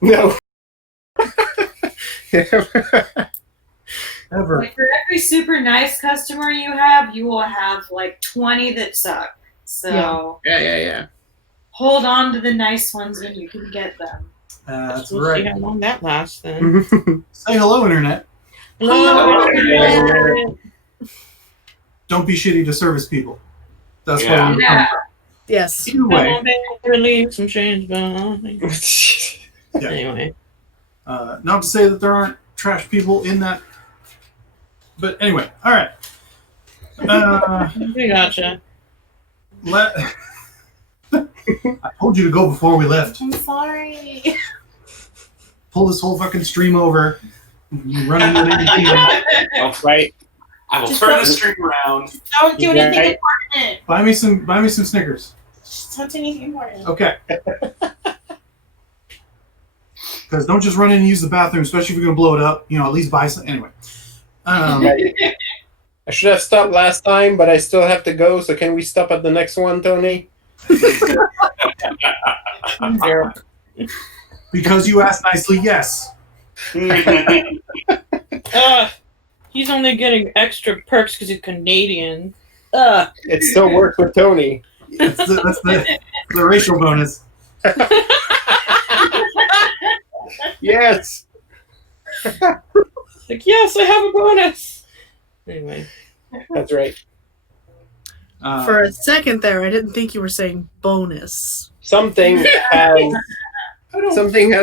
No. Ever. Like for every super nice customer you have, you will have like 20 that suck. So Yeah. hold on to the nice ones when you can get them. That's We'll see right. how long that lasts then. Say hello, Internet. Hello. Don't be shitty to service people. That's Yeah. what we're Yeah. Yes. Either way, Leave some change behind. Yeah. Anyway. not to say that there aren't trash people in that. But anyway, all right. We gotcha. I told you to go before we left. I'm sorry. Pull this whole fucking stream over. You run into anything. That's right. I will turn the stream around. Don't do anything Right. important. Buy me some Snickers. Just don't do anything important. Okay. Because don't just run in and use the bathroom, especially if you're gonna blow it up. You know, at least buy some. Anyway. I should have stopped last time, but I still have to go. So can we stop at the next one, Tony? Because you asked nicely, yes. He's only getting extra perks because he's Canadian. It still works with Tony. That's the racial bonus. Yes. Like, yes, I have a bonus. Anyway. That's right. For a second there, I didn't think you were saying bonus. Something has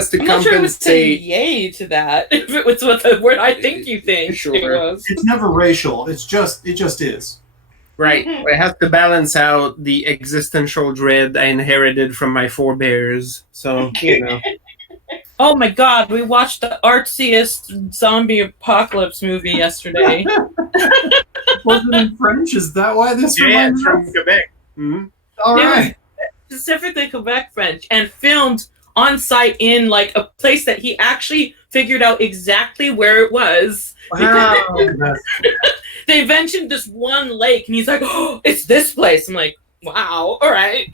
to I'm not sure I would say compensate. yay to that if it was what the word I think you think Sure. it was. It's never racial. It just is. Right. It has to balance out the existential dread I inherited from my forebears. So, you know. Oh my god, we watched the artsiest zombie apocalypse movie yesterday. Was it in French? Is that why this Yeah, reminds it's me? from Quebec. Mm-hmm. All It was right. specifically Quebec French, and filmed on site in like a place that he actually figured out exactly where it was. Wow. They mentioned this one lake, and he's like, "Oh, it's this place." I'm like, "Wow, all right."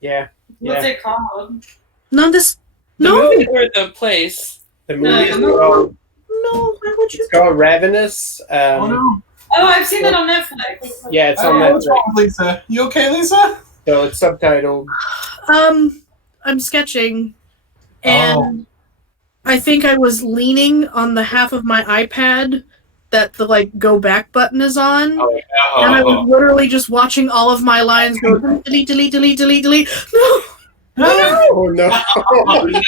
Yeah. What's it called? No, this. The No, movie or the place? The movie is no. called, no. Why would you? it's called Ravenous. Oh no. Oh, I've seen that on Netflix. Yeah, it's I on don't know what's Netflix. wrong with Lisa. You okay, Lisa? So it's subtitled. I'm sketching, and I think I was leaning on the half of my iPad that the go back button is on, and I was literally just watching all of my lines go delete, delete, delete, delete, delete. No. Oh no. Oh, no.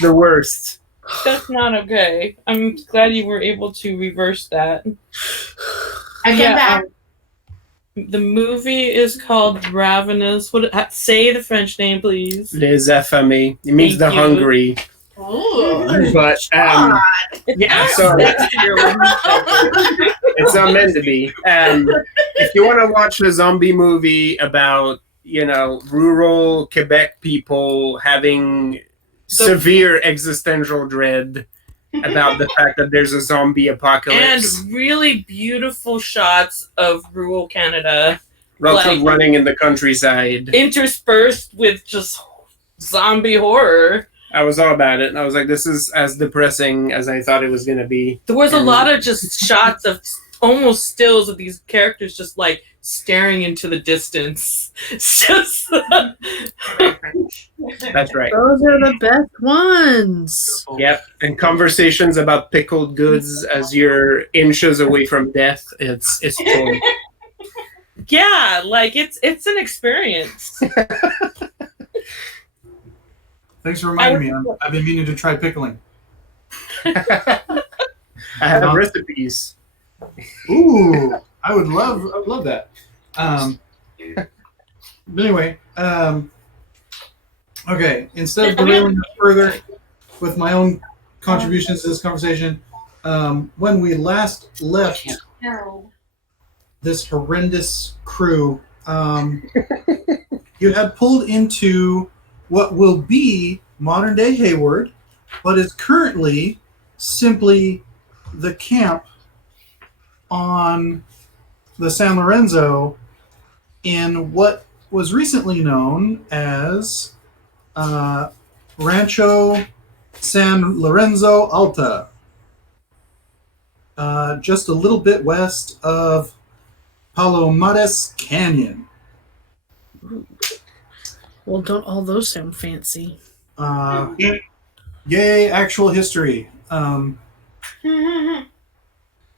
The worst. That's not okay. I'm glad you were able to reverse that. I came back. The movie is called Ravenous. Say the French name, please. Les affamés. It means Thank the you. hungry. Oh. But yeah, sorry. It's not meant to be. If you want to watch a zombie movie about, rural Quebec people having severe existential dread about the fact that there's a zombie And apocalypse, really beautiful shots of rural Canada, lots of like- running in the countryside. interspersed with just zombie horror. I was all about it. I was like, this is as depressing as I thought it was going to be. There was a lot of just shots of almost stills of these characters just staring into the distance. Just That's right. Those are the best ones. Yep. And conversations about pickled goods as you're inches away from death. It's fun. yeah, it's an experience. Thanks for reminding me. I've been meaning to try pickling. I have recipes. Ooh, I would love that. But anyway, okay. Instead of derailing this further with my own contributions to this conversation, when we last left this horrendous crew, you had pulled into what will be modern day Hayward, but is currently simply the camp on the San Lorenzo in what was recently known as Rancho San Lorenzo Alta. Just a little bit west of Palomares Canyon. Well, don't all those sound fancy? Yay, actual history. I'm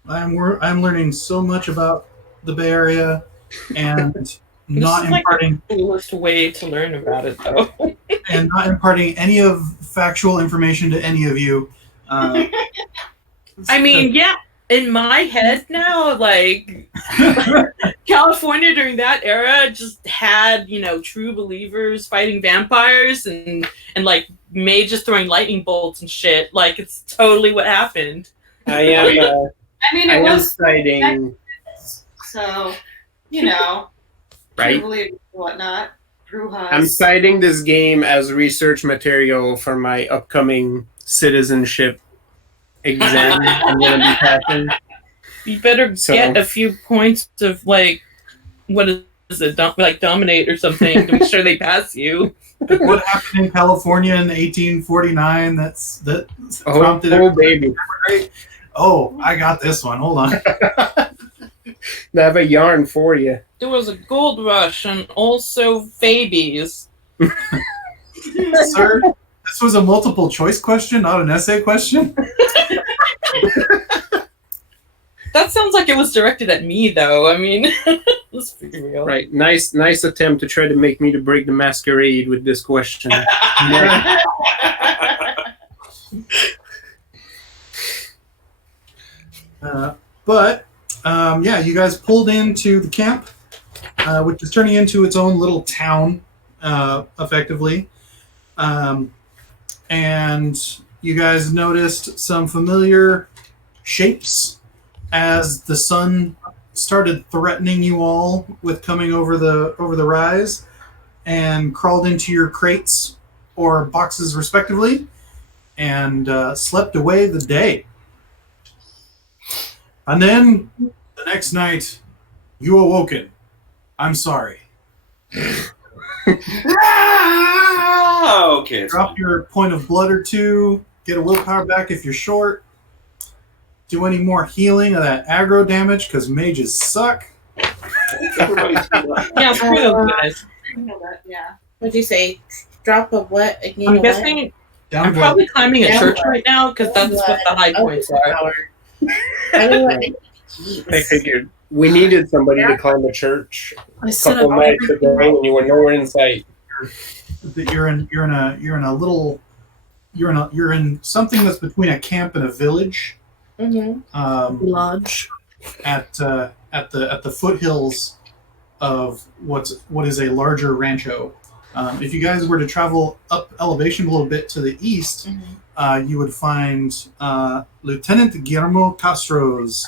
learning so much about the Bay Area and not This is imparting like the coolest way to learn about it, though. and not imparting any of factual information to any of you. I mean, yeah, in my head now, like California during that era just had, true believers fighting vampires and like mages throwing lightning bolts and shit. Like it's totally what happened. I am. I mean, I it am was citing. so, Right. believe whatnot. Brujas. I'm citing this game as research material for my upcoming citizenship exam. I'm going to be passing. You better get a few points of like, what is it, like dominate or something to make sure they pass you. What happened in California in 1849? That prompted Oh baby. Oh, I got this one. Hold on. I have a yarn for you. There was a gold rush and also babies. Sir, this was a multiple choice question, not an essay question. That sounds like it was directed at me, though. I mean, let's be real. Right. Nice attempt to try to make me to break the masquerade with this question. Yeah, you guys pulled into the camp, which is turning into its own little town, effectively. And you guys noticed some familiar shapes as the sun started threatening you all with coming over the rise, and crawled into your crates or boxes respectively, and slept away the day. And then the next night, you awoken. I'm sorry. Okay. Drop your point of blood or two. Get a willpower back if you're short. Do any more healing of that aggro damage, because mages suck. Yeah, screw those guys. Yeah. What'd you say? Drop a what again? I'm guessing Down I'm blood. probably climbing a Down church blood. right now because that's what the high points are. I figured we needed somebody to climb a church I a set couple up nights ago when you were nowhere in sight. You're in something that's between a camp and a village. lodge. At the foothills of what is a larger rancho. If you guys were to travel up elevation a little bit to the east, you would find Lieutenant Guillermo Castro's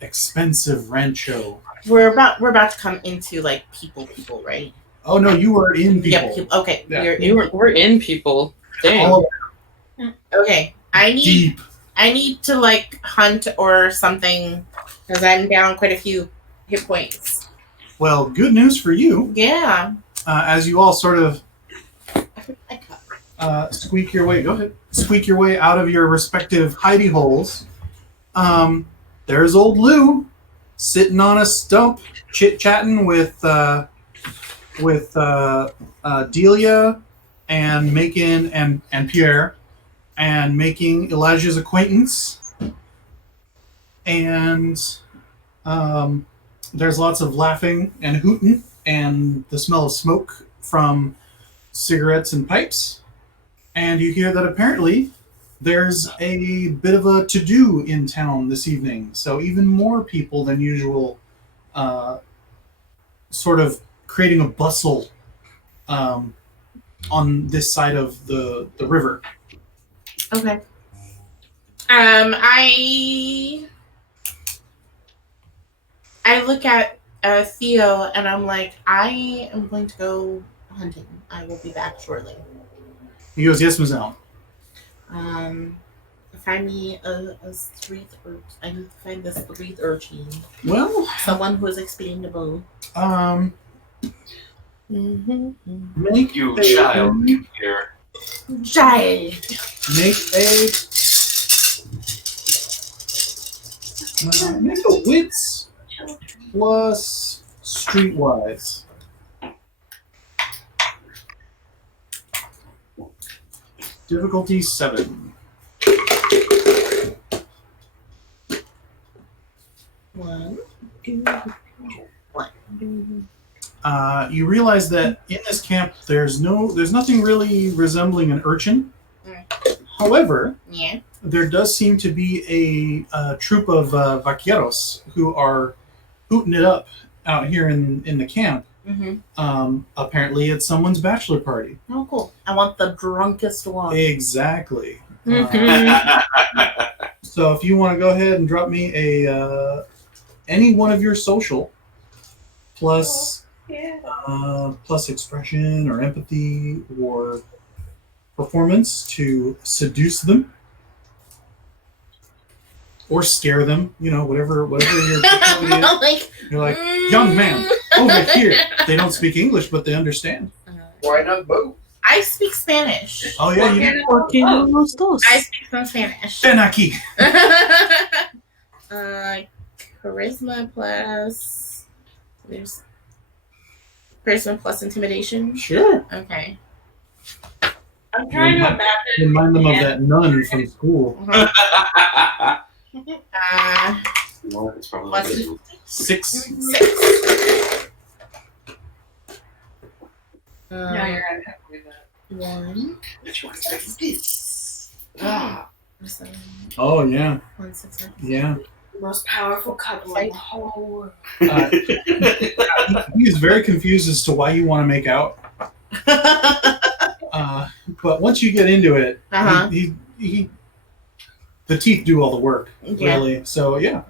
expensive rancho. We're about to come into like people, right? Oh no, you were in people. Yeah, people. Okay, Yeah. We're in people. Dang. All okay. I deep. need to like hunt or something because I'm down quite a few hit points. Well, good news for you. Yeah. As you all sort of squeak your way. Go ahead. Squeak your way out of your respective hidey holes. There's old Lou sitting on a stump, chit-chatting with Delia and making and Pierre and making Elijah's acquaintance. And there's lots of laughing and hooting and the smell of smoke from cigarettes and pipes. And you hear that apparently there's a bit of a to-do in town this evening. So even more people than usual sort of creating a bustle on this side of the river. Okay. I look at Theo and I'm like, I am going to go hunting. I will be back shortly. He goes, yes, Mazel. Find me a street urchin. I need to find this street urchin. Well, Someone who is expendable. Make You a, child here. Child. make a wits plus streetwise. Difficulty 7. One. You realize that in this camp there's nothing really resembling an urchin. However, Yeah. there does seem to be a troop of vaqueros who are hooting it up out here in the camp. Mm-hmm. Apparently it's someone's bachelor party. Oh, cool. I want the drunkest one. Exactly. Mhm. So if you want to go ahead and drop me any one of your social plus plus expression or empathy or performance to seduce them or scare them, whatever your personality is. Like, You're like, young man, over here. They don't speak English, but they understand. Why not both? I speak Spanish. Oh yeah, you I speak some Spanish. ven aquí. Charisma plus. There's charisma plus intimidation. Sure. Okay. I'm trying to imagine. Remind them of that nun from school. It's probably What's good. 6. 6. No, you're gonna have to do that. 1. It's your this. Oh yeah, 1, 6, 9. yeah. Most powerful couple in the whole world. He is very confused as to why you want to make out. But once you get into it, he the teeth do all the work, really. So yeah,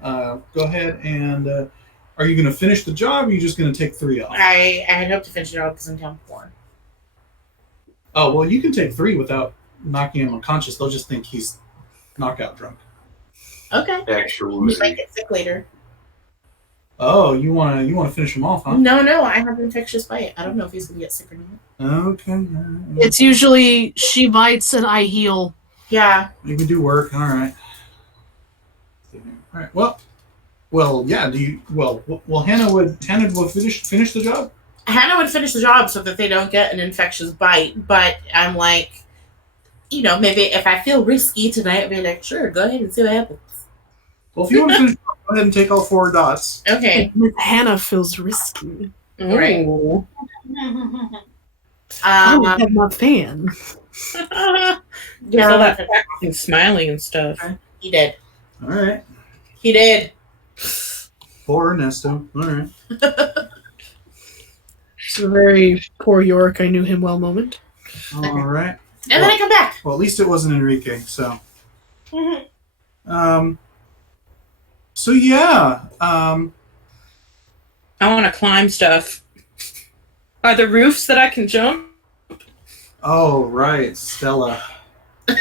go ahead and are you going to finish the job? Or are you just going to take 3 off? I had hoped to finish it off because I'm down 4. Oh well, you can take 3 without knocking him unconscious. They'll just think he's knockout drunk. Okay. Extra He woozy. might get sick later. Oh, you want to finish him off, huh? No, I have an infectious bite. I don't know if he's gonna get sick or not. Okay. It's usually she bites and I heal. Yeah. You can do work. All right. All right. Well, yeah. Hannah would finish the job. Hannah would finish the job so that they don't get an infectious bite, but I'm like, maybe if I feel risky tonight, I'll be like, sure, go ahead and see what happens. Well, if you want to finish, go ahead and take all 4 dots. Okay. Hannah feels risky. Right. Ooh. I have my fan. There's all that and smiling and stuff. He did. All right. He did. Poor Ernesto. All right. It's a very poor York. I knew him well moment. All right. And then I come back. Well, at least it wasn't Enrique. So. So yeah. I want to climb stuff. Are there roofs that I can jump? Oh right, Stella. And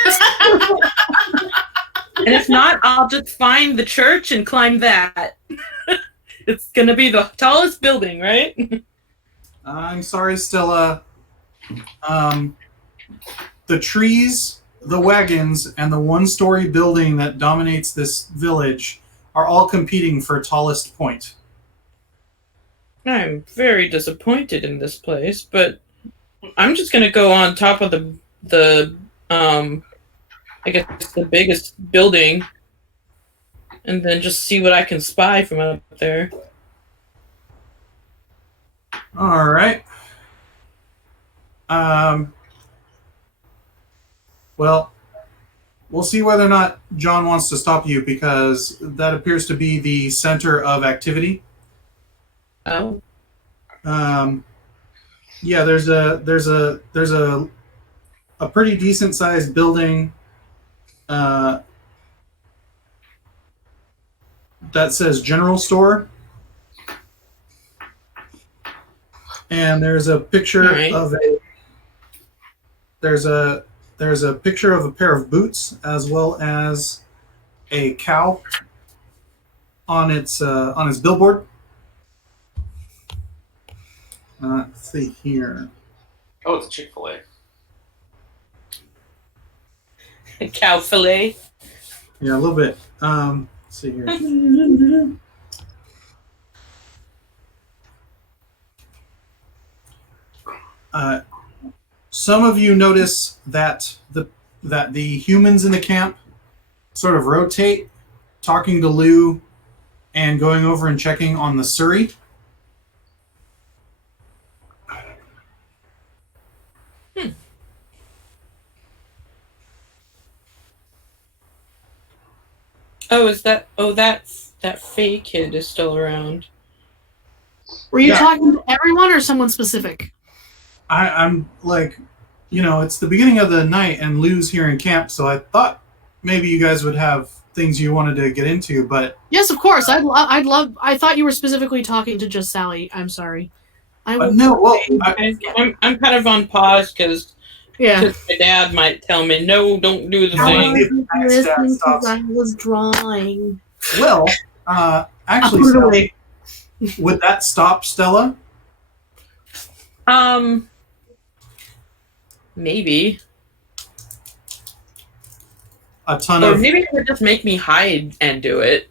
if not, I'll just find the church and climb that. It's gonna be the tallest building, right? I'm sorry, Stella. The trees, the wagons, and the 1-story building that dominates this village are all competing for tallest point. I'm very disappointed in this place, but I'm just gonna go on top of the I guess the biggest building and then just see what I can spy from up there. All right. Well, we'll see whether or not John wants to stop you because that appears to be the center of activity. Oh. Yeah, there's a pretty decent sized building that says General Store. And there's a picture of there's a picture of a pair of boots as well as a cow on its billboard. Let's see here. Oh, it's a Chick-fil-A. Cow fillet. Yeah, a little bit. Let's see here. Some of you notice that the humans in the camp sort of rotate, talking to Lou and going over and checking on the Surrey. Oh, that fake kid is still around. Were you Yeah. talking to everyone or someone specific? I'm like, it's the beginning of the night and Lou's here in camp, so I thought maybe you guys would have things you wanted to get into, but Yes, of course. I'd love. I thought you were specifically talking to just Sally. I'm sorry. no. Well, I'm kind of on pause because Yeah. my dad might tell me, no, don't do the I thing. wasn't listening 'cause I was drawing. actually, I'll put it Sally, away. would that stop Stella? Maybe. A ton Or of maybe it would just make me hide and do it.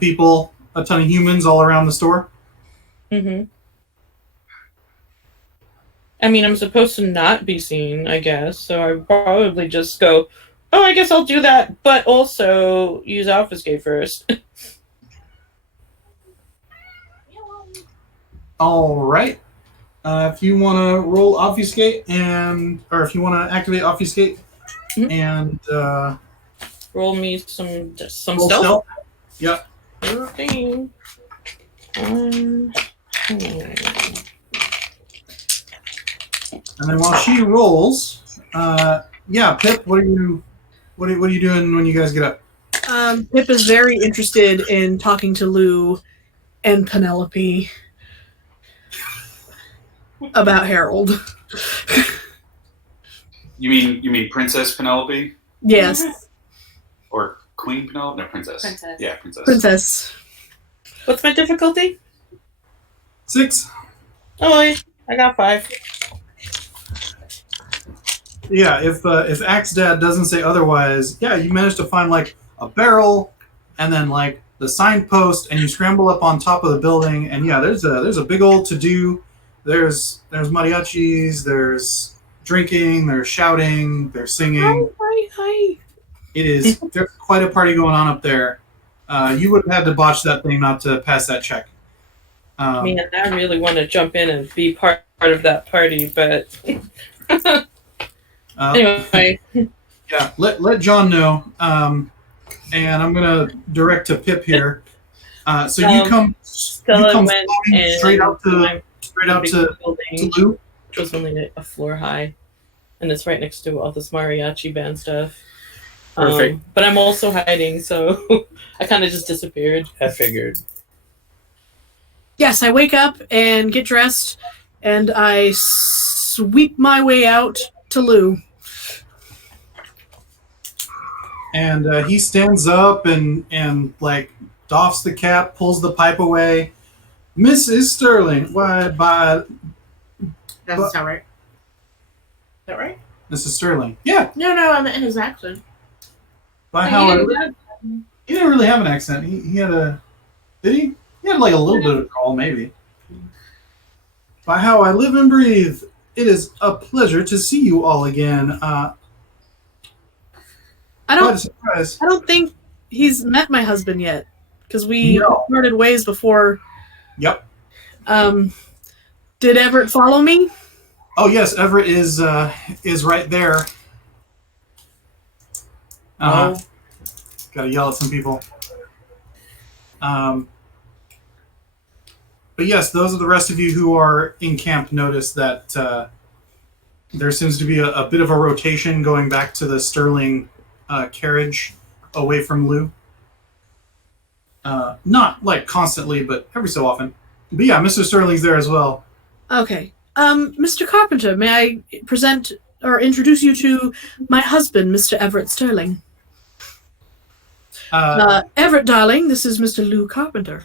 people, a ton of humans all around the store. Mm-hmm. I mean, I'm supposed to not be seen, I guess, so I would probably just go, oh, I guess I'll do that, but also use Obfuscate first. All right. If you want to roll obfuscate or if you want to activate obfuscate Mhm. and Roll me some roll stealth. stealth. Yep. Okay. And then while she rolls, Pip, what are you doing when you guys get up? Pip is very interested in talking to Lou and Penelope about Harold. You mean Princess Penelope Yes, or Queen Penelope? No, Princess. Princess. Yeah, Princess. Princess. What's my difficulty? 6. Oh, I got 5. Yeah, if Axe Dad doesn't say otherwise, you managed to find like a barrel and then like the signpost, and you scramble up on top of the building, and there's a big old to do. There's mariachis, there's drinking, there's shouting, there's singing. Hi. There's quite a party going on up there. You would have had to botch that thing not to pass that check. Man, I really want to jump in and be part of that party, but anyway. Let John know. And I'm gonna direct to Pip here. So you come Stella went floating and straight out to the building, Lou. which was only a floor high, and it's right next to all this mariachi band stuff. Perfect. But I'm also hiding, so I kind of just disappeared. I figured. Yes, I wake up and get dressed, and I sweep my way out to Lou. And he stands up and like doffs the cap, pulls the pipe away. Mrs. Sterling, why by That's not right. Is that right? Mrs. Sterling? Yeah, No, I meant his accent. by how he didn't really have an accent. He had a did he? He had like a little bit of a drawl, maybe. By how I live and breathe, it is a pleasure to see you all again. I Quite a don't. surprise. I don't think he's met my husband yet, because we No. parted ways before. Yep. Did Everett follow me? Oh yes, Everett is right there. Gotta yell at some people. But yes, those are the rest of you who are in camp. Notice that there seems to be a bit of a rotation going back to the Sterling carriage away from Lou. Not like constantly, but every so often. But yeah, Mr. Sterling's there as well. Okay. Mr. Carpenter, may I present or introduce you to my husband, Mr. Everett Sterling? Everett, darling, this is Mr. Lou Carpenter.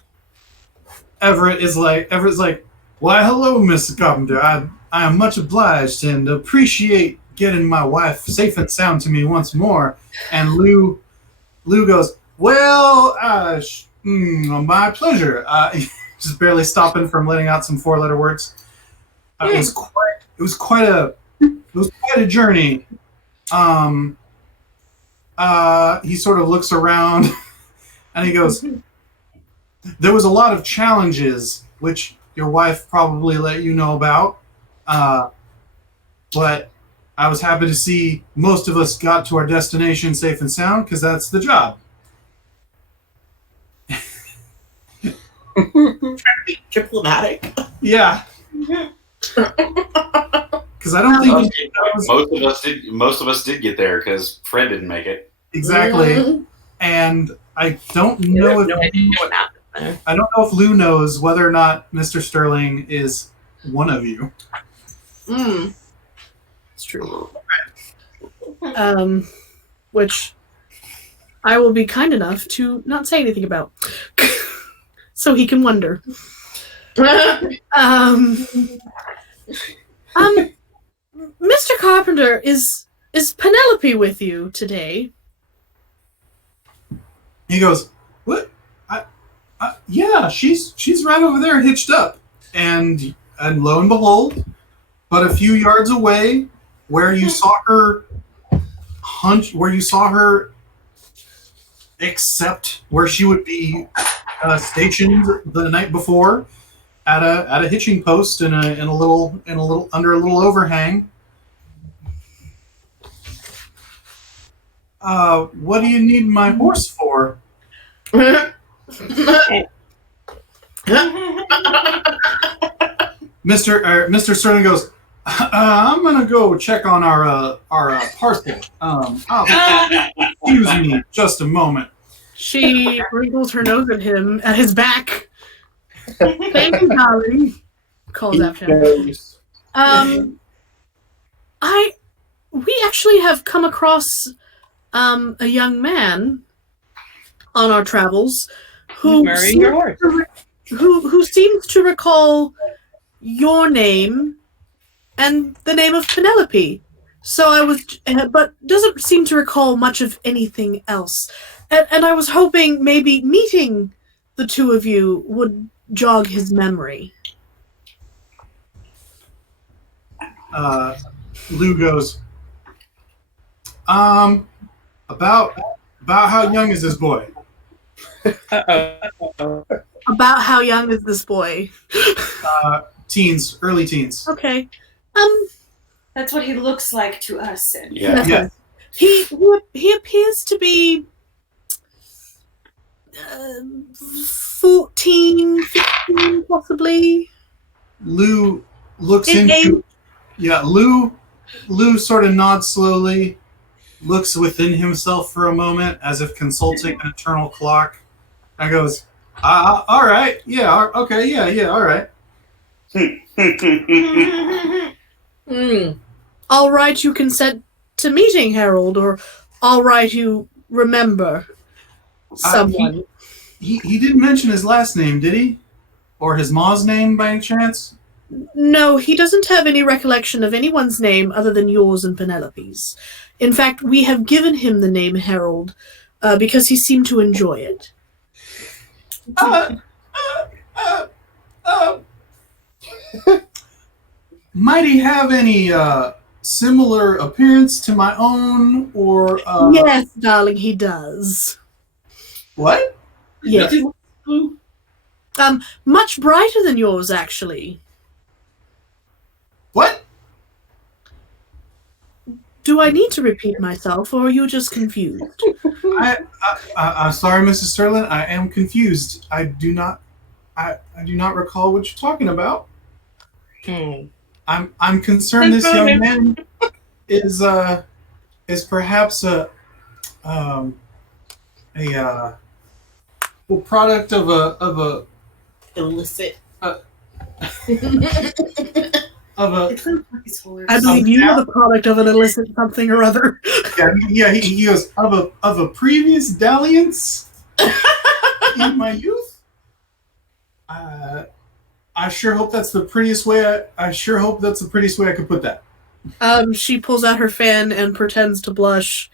Everett's like, why, hello, Mr. Carpenter. I am much obliged and appreciate getting my wife safe and sound to me once more. And Lou goes, well, my pleasure. Just barely stopping from letting out some 4-letter words. It was quite a journey. He sort of looks around and he goes, there was a lot of challenges, which your wife probably let you know about. But I was happy to see most of us got to our destination safe and sound, because that's the job. Trying to be diplomatic. Yeah. Because I don't think most of us did get there because Fred didn't make it. Exactly. Mhm. And I don't know if no idea what happened there. I don't know if Lou knows whether or not Mr. Sterling is one of you. Mm. It's true. Which I will be kind enough to not say anything about, so he can wonder. Mr. Carpenter, is Penelope with you today? He goes, what? Yeah, she's right over there hitched up. And lo and behold, but a few yards away, where you saw her except where she would be stationed the night before at a hitching post in a little under a little overhang. What do you need my horse for? Mr. Sterling goes, I'm gonna go check on our parcel. Excuse me, just a moment. She wrinkles her nose at him at his back. Thank you, darling. Calls after him. We actually have come across a young man on our travels who Marrying your horse. who seems to recall your name and the name of Penelope. So I was, but doesn't seem to recall much of anything else. And I was hoping maybe meeting the two of you would jog his memory. Lou goes, about how young is this boy? About how young is this boy? Teens, early teens. Okay. That's what he looks like to us. And Yeah. Yeah. He appears to be 14, 15, possibly. Lou looks In into. Yeah, Lou sort of nods slowly, looks within himself for a moment as if consulting an internal clock, and goes, all right, yeah, okay, yeah, all right. All right, you consent to meeting Harold, or all right, you remember someone. He didn't mention his last name, did he? Or his ma's name by any chance? No, he doesn't have any recollection of anyone's name other than yours and Penelope's. In fact, we have given him the name Harold because he seemed to enjoy it. Might he have any similar appearance to my own, or Yes, darling, he does. what? Yes. Much brighter than yours, actually. What? Do I need to repeat myself, or are you just confused? I'm sorry, Mrs. Sterling. I am confused. I do not recall what you're talking about. I'm concerned this young man is perhaps a product of a Illicit. It looks like he's horse. I believe you are the product of an illicit something or other. yeah. He goes of a previous dalliance in my youth. I sure hope that's the prettiest way. I sure hope that's the prettiest way I could put that. She pulls out her fan and pretends to blush.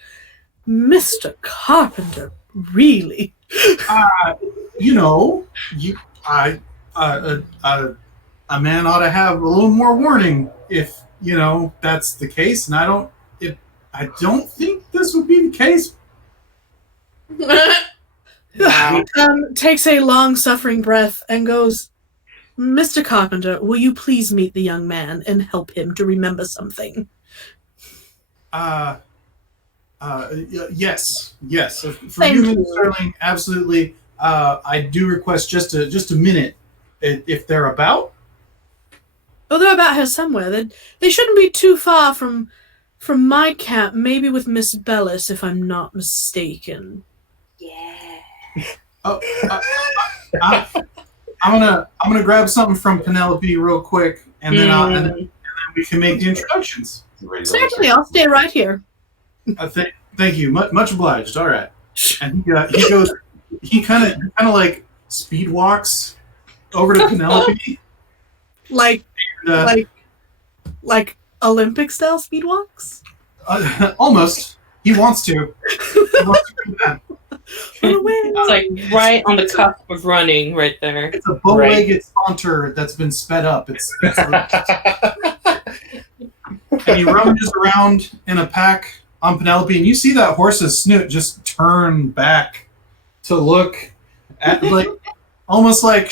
Mr. Carpenter, really? You know, a man ought to have a little more warning if that's the case. And I don't think this would be the case. Takes a long, suffering breath and goes, Mr. Carpenter, will you please meet the young man and help him to remember something? Yes. For Thank you, you. Mr. Sterling, absolutely. I do request just a minute, if they're about. Oh, they're about here somewhere. They shouldn't be too far from my camp. Maybe with Miss Bellis, if I'm not mistaken. Yeah. Oh, I'm gonna grab something from Penelope real quick, and then we can make the introductions. Certainly, I'll stay right here. Thank you, much obliged. All right, and he goes. He kind of like speed walks over to Penelope, Like Olympic style speed walks. almost. He wants to. He wants to do that. It's like right on the cusp of running, right there. It's a bow-legged saunter that's been sped up. And he rummages around in a pack on Penelope, and you see that horse's snoot just turn back to look at, almost like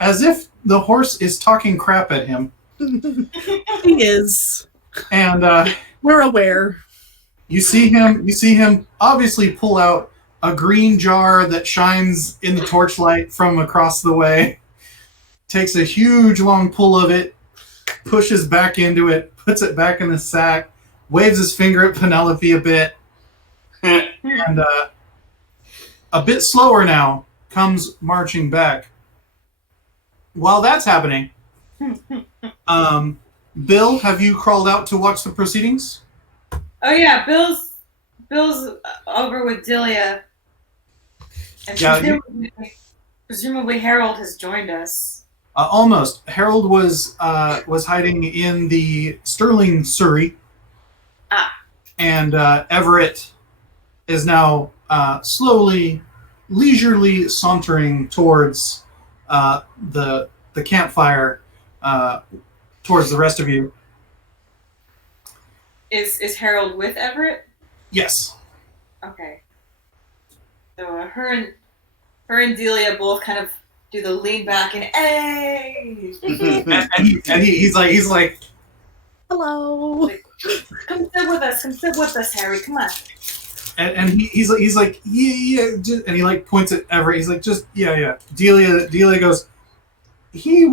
as if the horse is talking crap at him. He is. And We're aware. you see him obviously pull out a green jar that shines in the torchlight from across the way, takes a huge long pull of it, pushes back into it, puts it back in the sack, waves his finger at Penelope a bit, and a bit slower now comes marching back. While that's happening, Bill, have you crawled out to watch the proceedings? Oh yeah, Bill's over with Delia, and Yeah, presumably Harold has joined us. Almost. Harold was hiding in the Sterling Surrey. And Everett is now slowly, leisurely sauntering towards the campfire, towards the rest of you. Is Harold with Everett? Yes. Okay. So her and Delia both kind of do the lean back and hey. and he's like, Hello. Come sit with us, Harry. Come on. and he's like, yeah, and he like points at Everett. He's like, just yeah. Delia goes, he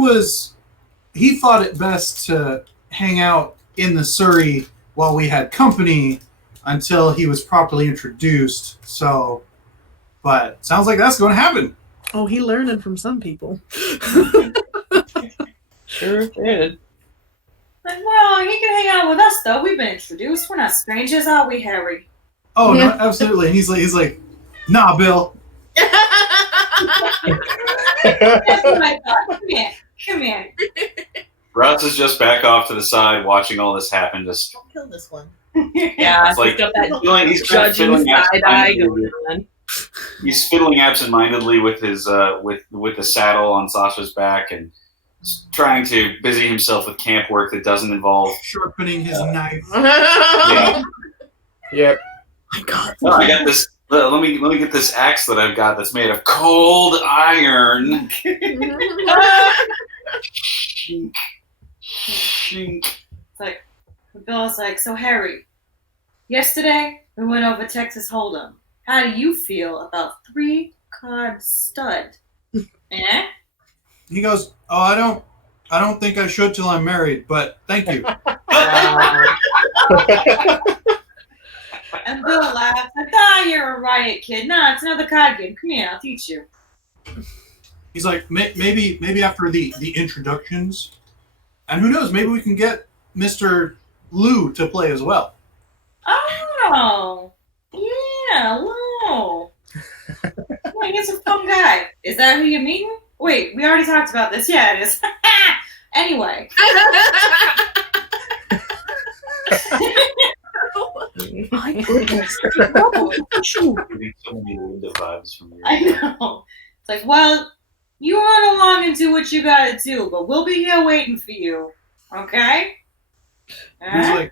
thought it best to hang out in the Surrey while we had company until he was properly introduced. So, but sounds like that's going to happen. Oh, he learning from some people. Sure did. Like, well, he can hang out with us though. We've been introduced. We're not strangers, are we, Harry? Oh Yeah. no, absolutely. And he's like, nah, Bill. That's what I thought. Come here. Russ is just back off to the side watching all this happen. Just Don't kill this one. Yeah, It's like- he's got that he's kind of judging fiddling side eye absentmindedly. going on. He's fiddling absentmindedly with his with the saddle on Sasha's back and trying to busy himself with camp work that doesn't involve. Sharpening his knife. Yeah. Yep. My God. Oh, I got this. Let me get this axe that I've got that's made of cold iron. Shink. It's like Bill's like, so Harry, yesterday we went over Texas Hold'em. How do you feel about 3-card stud? Eh? He goes, oh, I don't think I should till I'm married, but thank you. And Bill laughed. I thought you were a riot kid. Nah, it's another card game. Come here, I'll teach you. He's like, maybe after the introductions, and who knows, maybe we can get Mr. Lou to play as well. Oh, yeah, Lou. Yeah, he's a fun guy. Is that who you're meeting? Wait, we already talked about this. Yeah, it is. Anyway. My goodness. Getting so many Linda vibes from you. I know. It's like, well, you run along and do what you gotta do, but we'll be here waiting for you. Okay? He's Alright?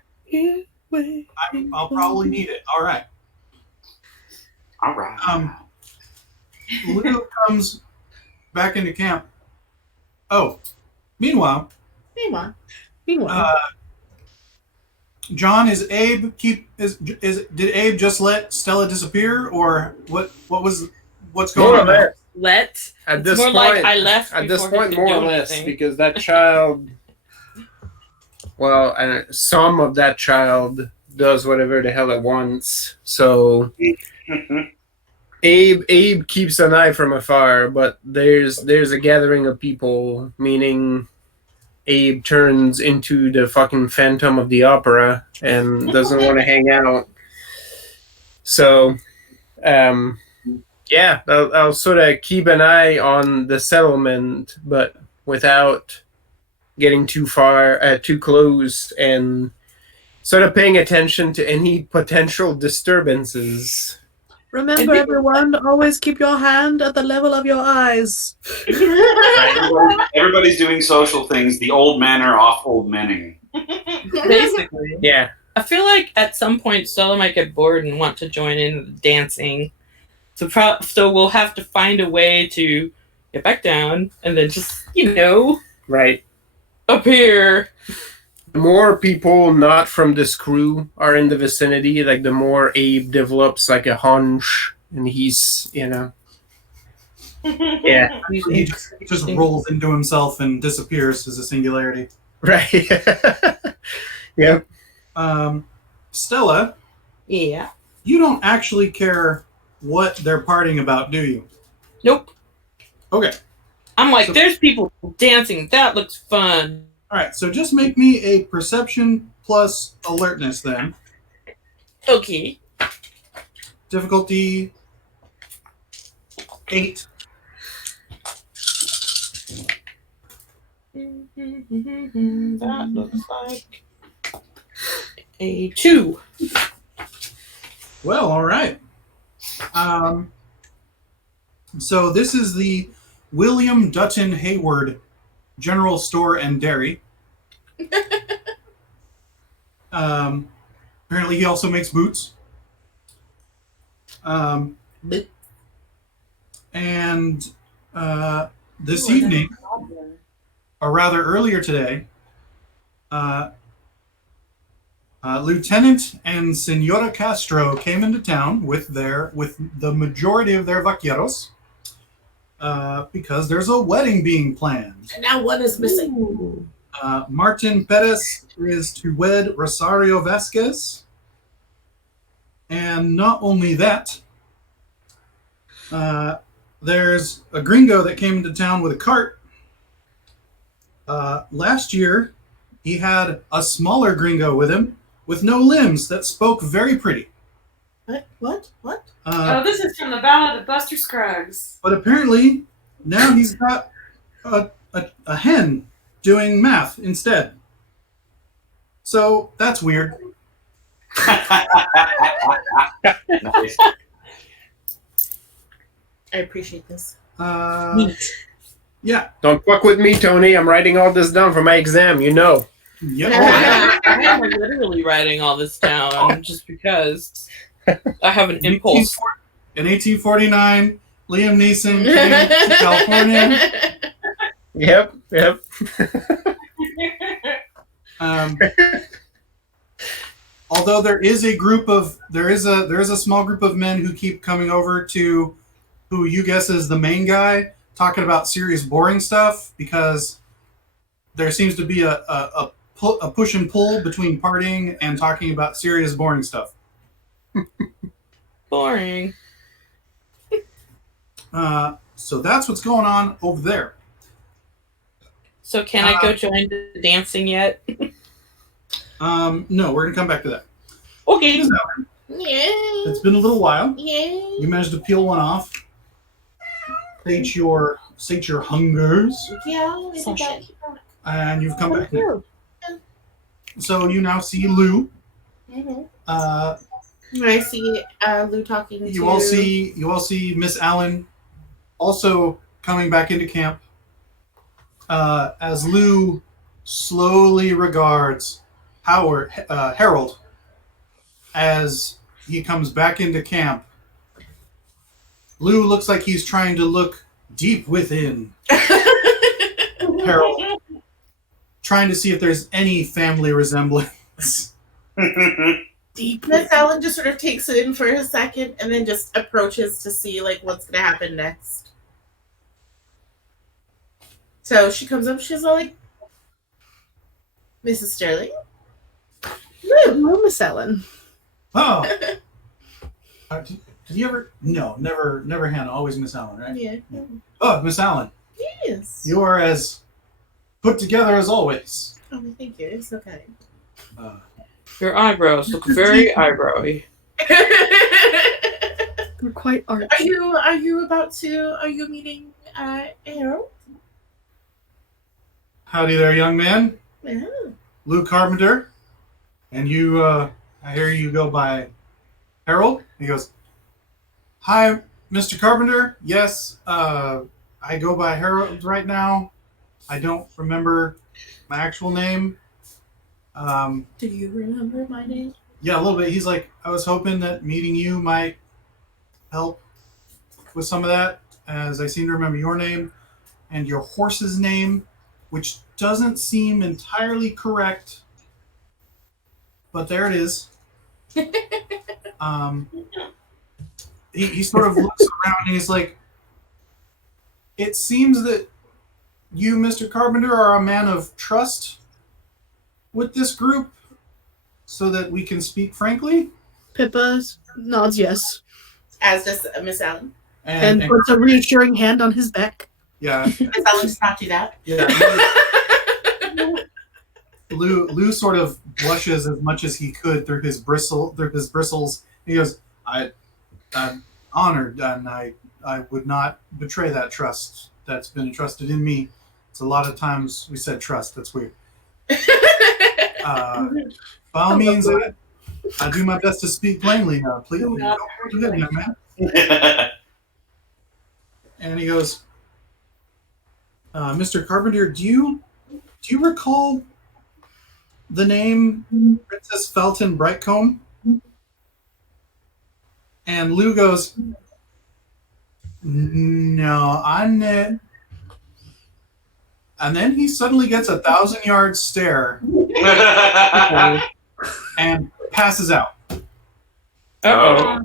like, I'll probably need it. All right. All right. Lou comes back into camp. Oh, meanwhile, Meanwhile, John, did Abe just let Stella disappear, or what's going More or on? less. Let. At It's this more point, like I left. at this before he point, could more do or less, anything. because that child, well, some of that child does whatever the hell it wants. So Abe keeps an eye from afar, but there's a gathering of people, meaning Abe turns into the fucking Phantom of the Opera and doesn't want to hang out. So, yeah, I'll sort of keep an eye on the settlement, but without getting too close, and sort of paying attention to any potential disturbances. remember, everyone, always keep your hand at the level of your eyes. Everybody's doing social things. The old men are off old menning. Basically. Yeah. I feel like at some point Stella might get bored and want to join in the dancing. So we'll have to find a way to get back down and then just, Right. appear. The more people not from this crew are in the vicinity, like the more Abe develops like a hunch, and he's, yeah. He just rolls into himself and disappears as a singularity. Right. Yep. Stella, Yeah. you don't actually care what they're partying about, do you? Nope. Okay. I'm like, So- there's people dancing. That looks fun. All right, so just make me a perception plus alertness then. Okay. Difficulty 8. That looks like a 2. Well, all right. So this is the William Dutton Hayward General Store and Dairy. Apparently, he also makes boots. Boot. And this evening, or rather earlier today, Lieutenant and Senora Castro came into town with the majority of their vaqueros because there's a wedding being planned. And now one is missing. Martin Perez is to wed Rosario Vasquez. And not only that, there's a gringo that came into town with a cart. Last year, he had a smaller gringo with him with no limbs that spoke very pretty. What? Oh, this is from the Ballad of Buster Scruggs. But apparently, now he's got a hen doing math instead. So that's weird. Nice. I appreciate this. Yeah. Don't fuck with me, Tony. I'm writing all this down for my exam, Yep. I'm literally writing all this down just because I have an impulse. In 1849, Liam Neeson came to California. Yep. Although there is a small group of men who keep coming over to who you guess is the main guy talking about serious boring stuff, because there seems to be a push and pull between partying and talking about serious boring stuff. Boring. So that's what's going on over there. So can I go join the dancing yet? No, we're gonna come back to that. Okay. Yeah. It's been a little while. Yeah. You managed to peel one off. sate your hungers, Yeah, we did that. Sasha. and you've come back now. So you now see Lou. Mhm. Uh, I see Lou talking to. you all see Miss Allen also coming back into camp. As Lou slowly regards Harold as he comes back into camp. Lou looks like he's trying to look deep within Harold, trying to see if there's any family resemblance. Deep. Miss Allen just sort of takes it in for a second and then just approaches to see like what's gonna happen next. So she comes up, she's all like, Mrs. Sterling? Hello, Miss Ellen. Oh, did you ever? No, never Hannah. Always Miss Allen, right? Yeah. Oh, Miss Allen, Yes. you are as put together as always. Oh, thank you. You're so kind. Your eyebrows look very eyebrowy. You're quite artsy. Are you meeting Harold? Howdy there, young man. Yeah. Lou Carpenter. And you, I hear you go by Harold. He goes, hi, Mr. Carpenter. Yes, I go by Harold right now. I don't remember my actual name. Do you remember my name? Yeah, a little bit. He's like, I was hoping that meeting you might help with some of that, as I seem to remember your name and your horse's name, which doesn't seem entirely correct, but there it is. He sort of looks around and he's like, it seems that you, Mr. Carpenter, are a man of trust with this group, so that we can speak frankly. Pippa nods yes. As does Miss Allen. And puts a reassuring hand on his back. Yeah. Miss Allen does not do that. Yeah. Lou sort of blushes as much as he could through his bristles. He goes, I'm honored, and I would not betray that trust that's been entrusted in me. It's a lot of times we said trust. That's weird. By all means, I do my best to speak plainly now. Please, don't forget, young man. And he goes, Mr. Carpenter, do you recall the name Princess Felton Brightcomb? And Lou goes, no, I'm not. And then he suddenly gets a 1,000-yard stare and passes out. Uh-oh.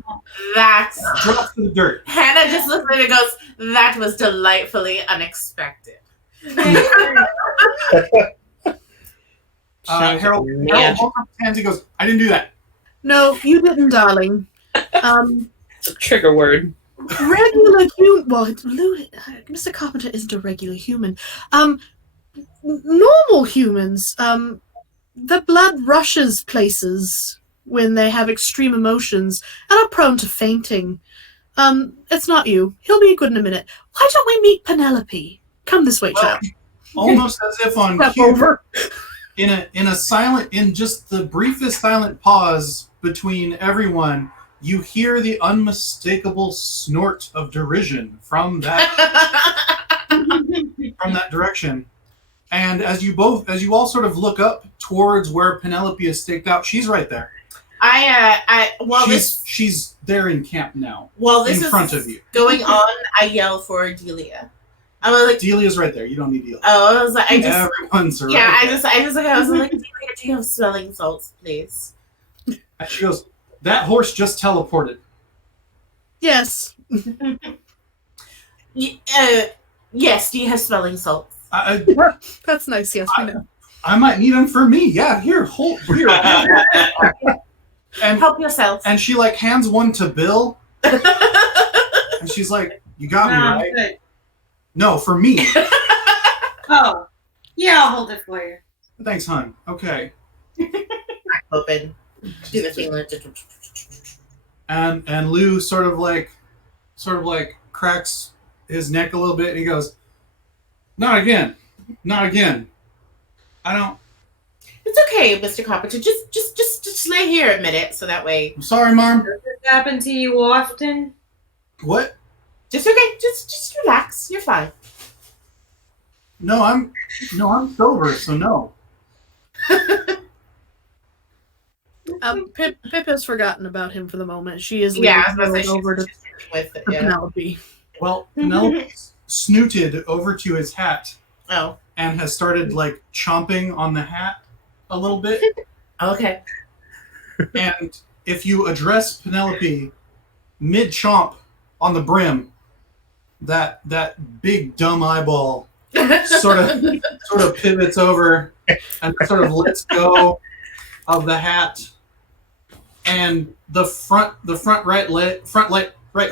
That's Drops to the dirt. Hannah just looks at it and goes, that was delightfully unexpected. Harold holds up his hands. He goes, I didn't do that. No, you didn't, darling. It's a trigger word. Regular human. Well, Mr. Carpenter isn't a regular human. Normal humans. The blood rushes places when they have extreme emotions and are prone to fainting. It's not you. He'll be good in a minute. Why don't we meet Penelope? Come this way, child. Almost as if on Step cue, over. in just the briefest silent pause between everyone, you hear the unmistakable snort of derision from that direction. And as you all sort of look up towards where Penelope is staked out, she's right there. She's there in camp now. While this in front of you. Going on, I yell for Delia. I was like, Delia's right there. You don't need Delia. oh, I was like, Everyone's right I there. was like, Delia, do you have smelling salts, please? And she goes, that horse just teleported. Yes. Yes, do you have smelling salts? That's nice. Yes, we know. I might need them for me. Yeah, here. And help yourself. And she like hands one to Bill. And she's like, you got me, right? Good. No, for me. Oh, yeah, I'll hold it for you. Thanks, hon. Okay. Open. Do the thing. And Lou sort of like cracks his neck a little bit, and he goes, "Not again, not again. I don't. It's okay, Mr. Carpenter. Just lay here a minute, so that way. I'm sorry, Mom. Does this happen to you often? What? Just okay. Just relax. You're fine. No, I'm sober, so no." Pip has forgotten about him for the moment. She is Yeah, leaning I was about over to to say she's with it. for Yeah. Penelope. Well, Penelope snooted over to his hat Oh. and has started like chomping on the hat a little bit. Okay. And if you address Penelope mid chomp on the brim, that big dumb eyeball sort of pivots over and sort of lets go of the hat, and the front right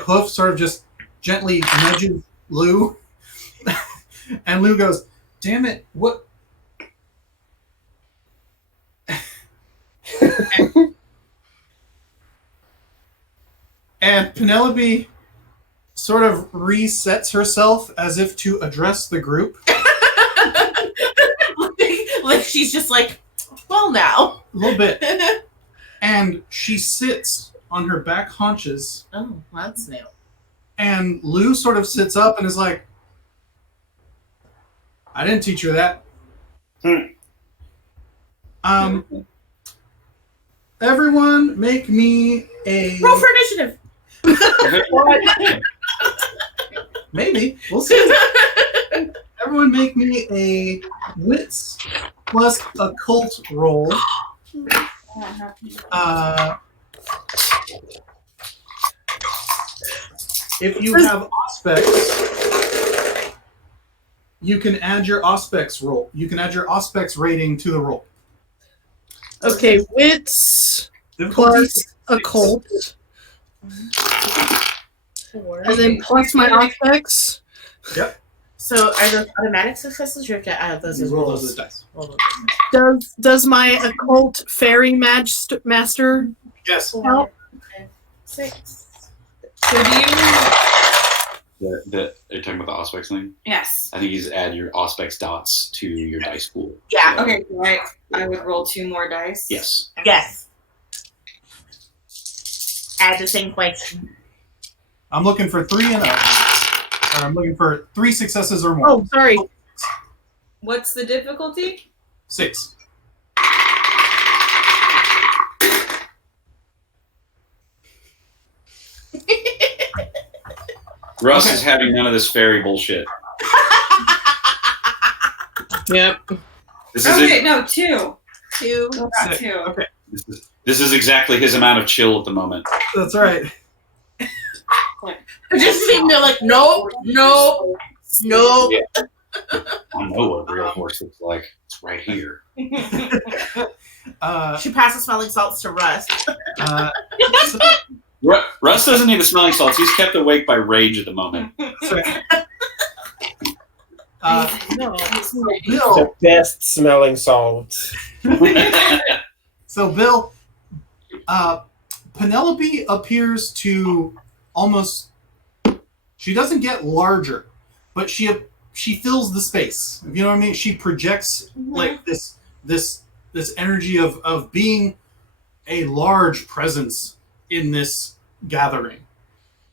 hoof sort of just gently nudges Lou, and Lou goes, "Damn it, what?" And Penelope sort of resets herself as if to address the group. Like she's just like, well, now. A little bit. And she sits on her back haunches, Oh, that's new. and Lou sort of sits up and is like, "I didn't teach her that." Everyone make me a... Roll for initiative. Maybe. We'll see. Everyone make me a wits plus occult roll. If you have auspex, you can add your auspex roll. You can add your auspex rating to the roll. Okay, wits Difficulty plus occult, 4. and then plus my aspects. Yep. So are those automatic successes, or have to add those You as roll rolls? those as dice. Roll those. Does my occult fairy master Yes. help? 6. So do you? Are you talking about the Auspex thing? Yes. I think you just add your Auspex dots to your dice pool. Yeah. Okay, so I would roll 2 more dice. Yes. Yes. Add the same question. I'm looking for 3 and up. Or I'm looking for 3 successes or more. Oh, sorry. What's the difficulty? 6. Russ Okay. is having none of this fairy bullshit. Yep. This is Okay, it. no, 2. 2. What about 6. 2? Okay, This is exactly his amount of chill at the moment. that's right. Just sitting there like, nope. Yeah. I know what real horse looks like. It's right here. She passes smelling salts to Russ. Russ doesn't need the smelling salts. He's kept awake by rage at the moment. No. Bill, The best smelling salt. so Bill, Penelope appears to almost. She doesn't get larger, but she fills the space. You know what I mean? She projects like this energy of being a large presence in this gathering.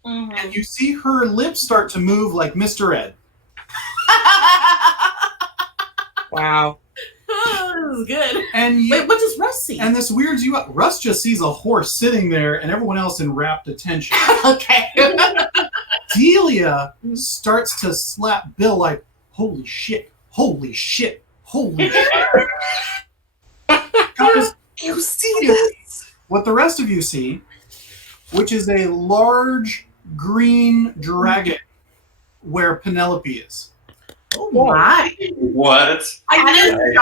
And you see her lips start to move like Mr. Ed. Wow. Oh, this is good. And you, Wait, what does Russ see? and this weirds you out. Russ just sees a horse sitting there and everyone else in rapt attention. Okay. Delia starts to slap Bill like, holy shit, holy shit, holy shit. Guys, you see this? What the rest of you see, which is a large green dragon where Penelope is. Oh my. What? I didn't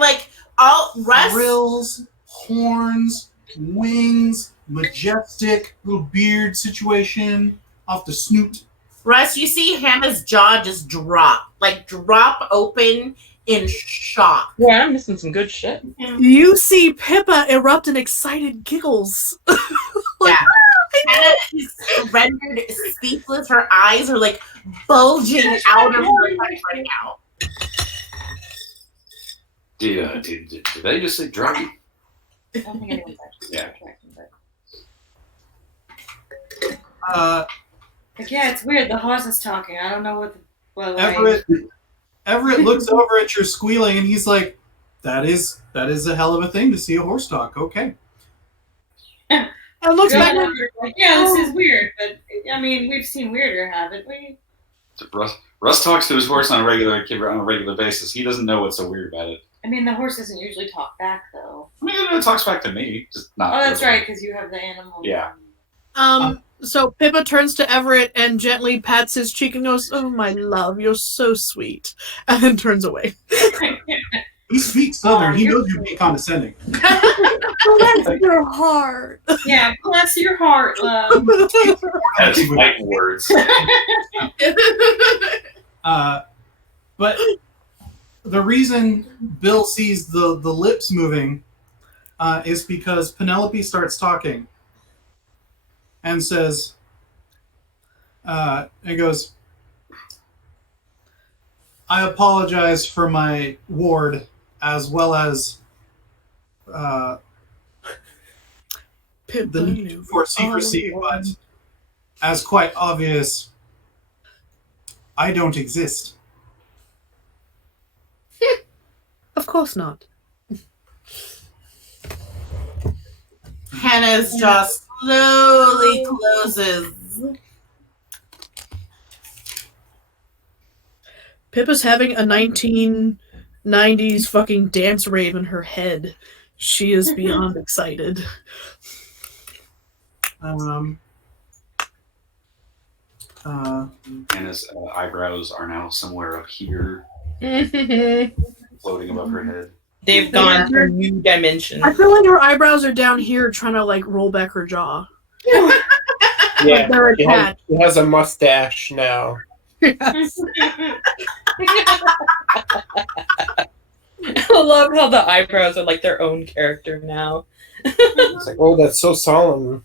like all Russ. Grills, horns, wings, majestic little beard situation off the snoot. Russ, you see Hannah's jaw just drop open in shock. Yeah, I'm missing some good shit. You see Pippa erupt in excited giggles. Like, Yeah. "Ah, Hannah is rendered speechless. Her eyes are like bulging out of her head right now. Did they just say dragon? I don't think anyone's actually Yeah. correcting, but Uh, yeah, it's weird. The horse is talking. I don't know what. Everett looks over at your squealing and he's like, "That is a hell of a thing to see a horse talk." Okay. And looks back. Like, yeah, this is weird, but I mean, we've seen weirder, haven't we? Russ talks to his horse on a regular basis. He doesn't know what's so weird about it. I mean, the horse doesn't usually talk back, though. I mean, it talks back to me, just not. Oh, that's right, because you have the animal. Yeah. So Pippa turns to Everett and gently pats his cheek and goes, "Oh, my love, you're so sweet," and then turns away. He speaks Southern. He knows you're being condescending. Bless your heart. Yeah, bless your heart, love. That's fighting words. But the reason Bill sees the lips moving is because Penelope starts talking and says, and goes, "I apologize for my ward as well as Pippa the need knew for secrecy, but as quite obvious, I don't exist." Of course not. Hannah's jaw slowly closes. Pippa's having a 1990s fucking dance rave in her head. She is beyond excited. Anna's eyebrows are now somewhere up here, floating above her head. They've gone to a new dimension. I feel like her eyebrows are down here trying to like roll back her jaw. Yeah, They're he has, attached. he has a mustache now. Yes. I love how the eyebrows are like their own character now. It's like, oh, that's so solemn.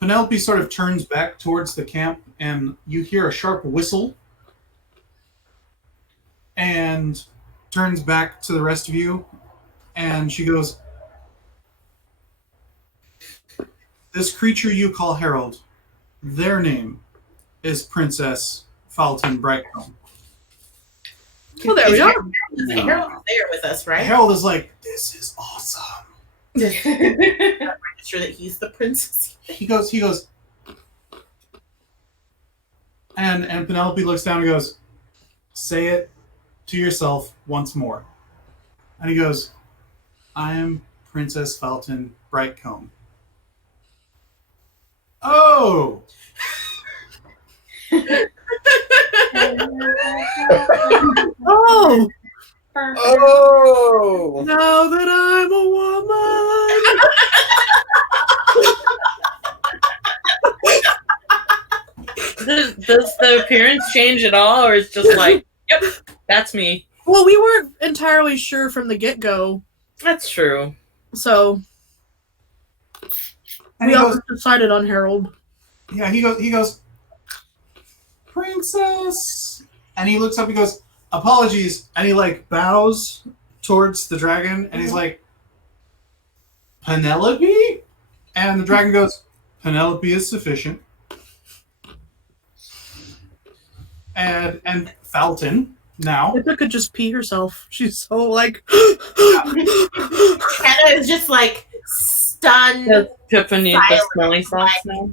Penelope sort of turns back towards the camp, and you hear a sharp whistle, and turns back to the rest of you, and she goes, "This creature you call Harold, their name is Princess Falton Brightcomb." Well, there we are. Harold's there with us, right? Harold is like, "This is awesome." I'm sure that he's the princess. He goes, and Penelope looks down and goes, "Say it to yourself once more." And he goes, "I am Princess Falton Brightcomb." Oh! Oh! Oh! Now that I'm a woman. Does the appearance change at all, or it's just like, yep, that's me? Well, we weren't entirely sure from the get-go, That's true. so And we he all goes, decided on Harold. yeah, he goes, "Princess." And he looks up, he goes, "Apologies." And he like bows towards the dragon, and he's like, "Penelope?" And the dragon goes, "Penelope is sufficient." And Falton now. Pippa could just pee herself. She's so like. Hannah is just like stunned. Does Pippa need the Silent. smelly salts now?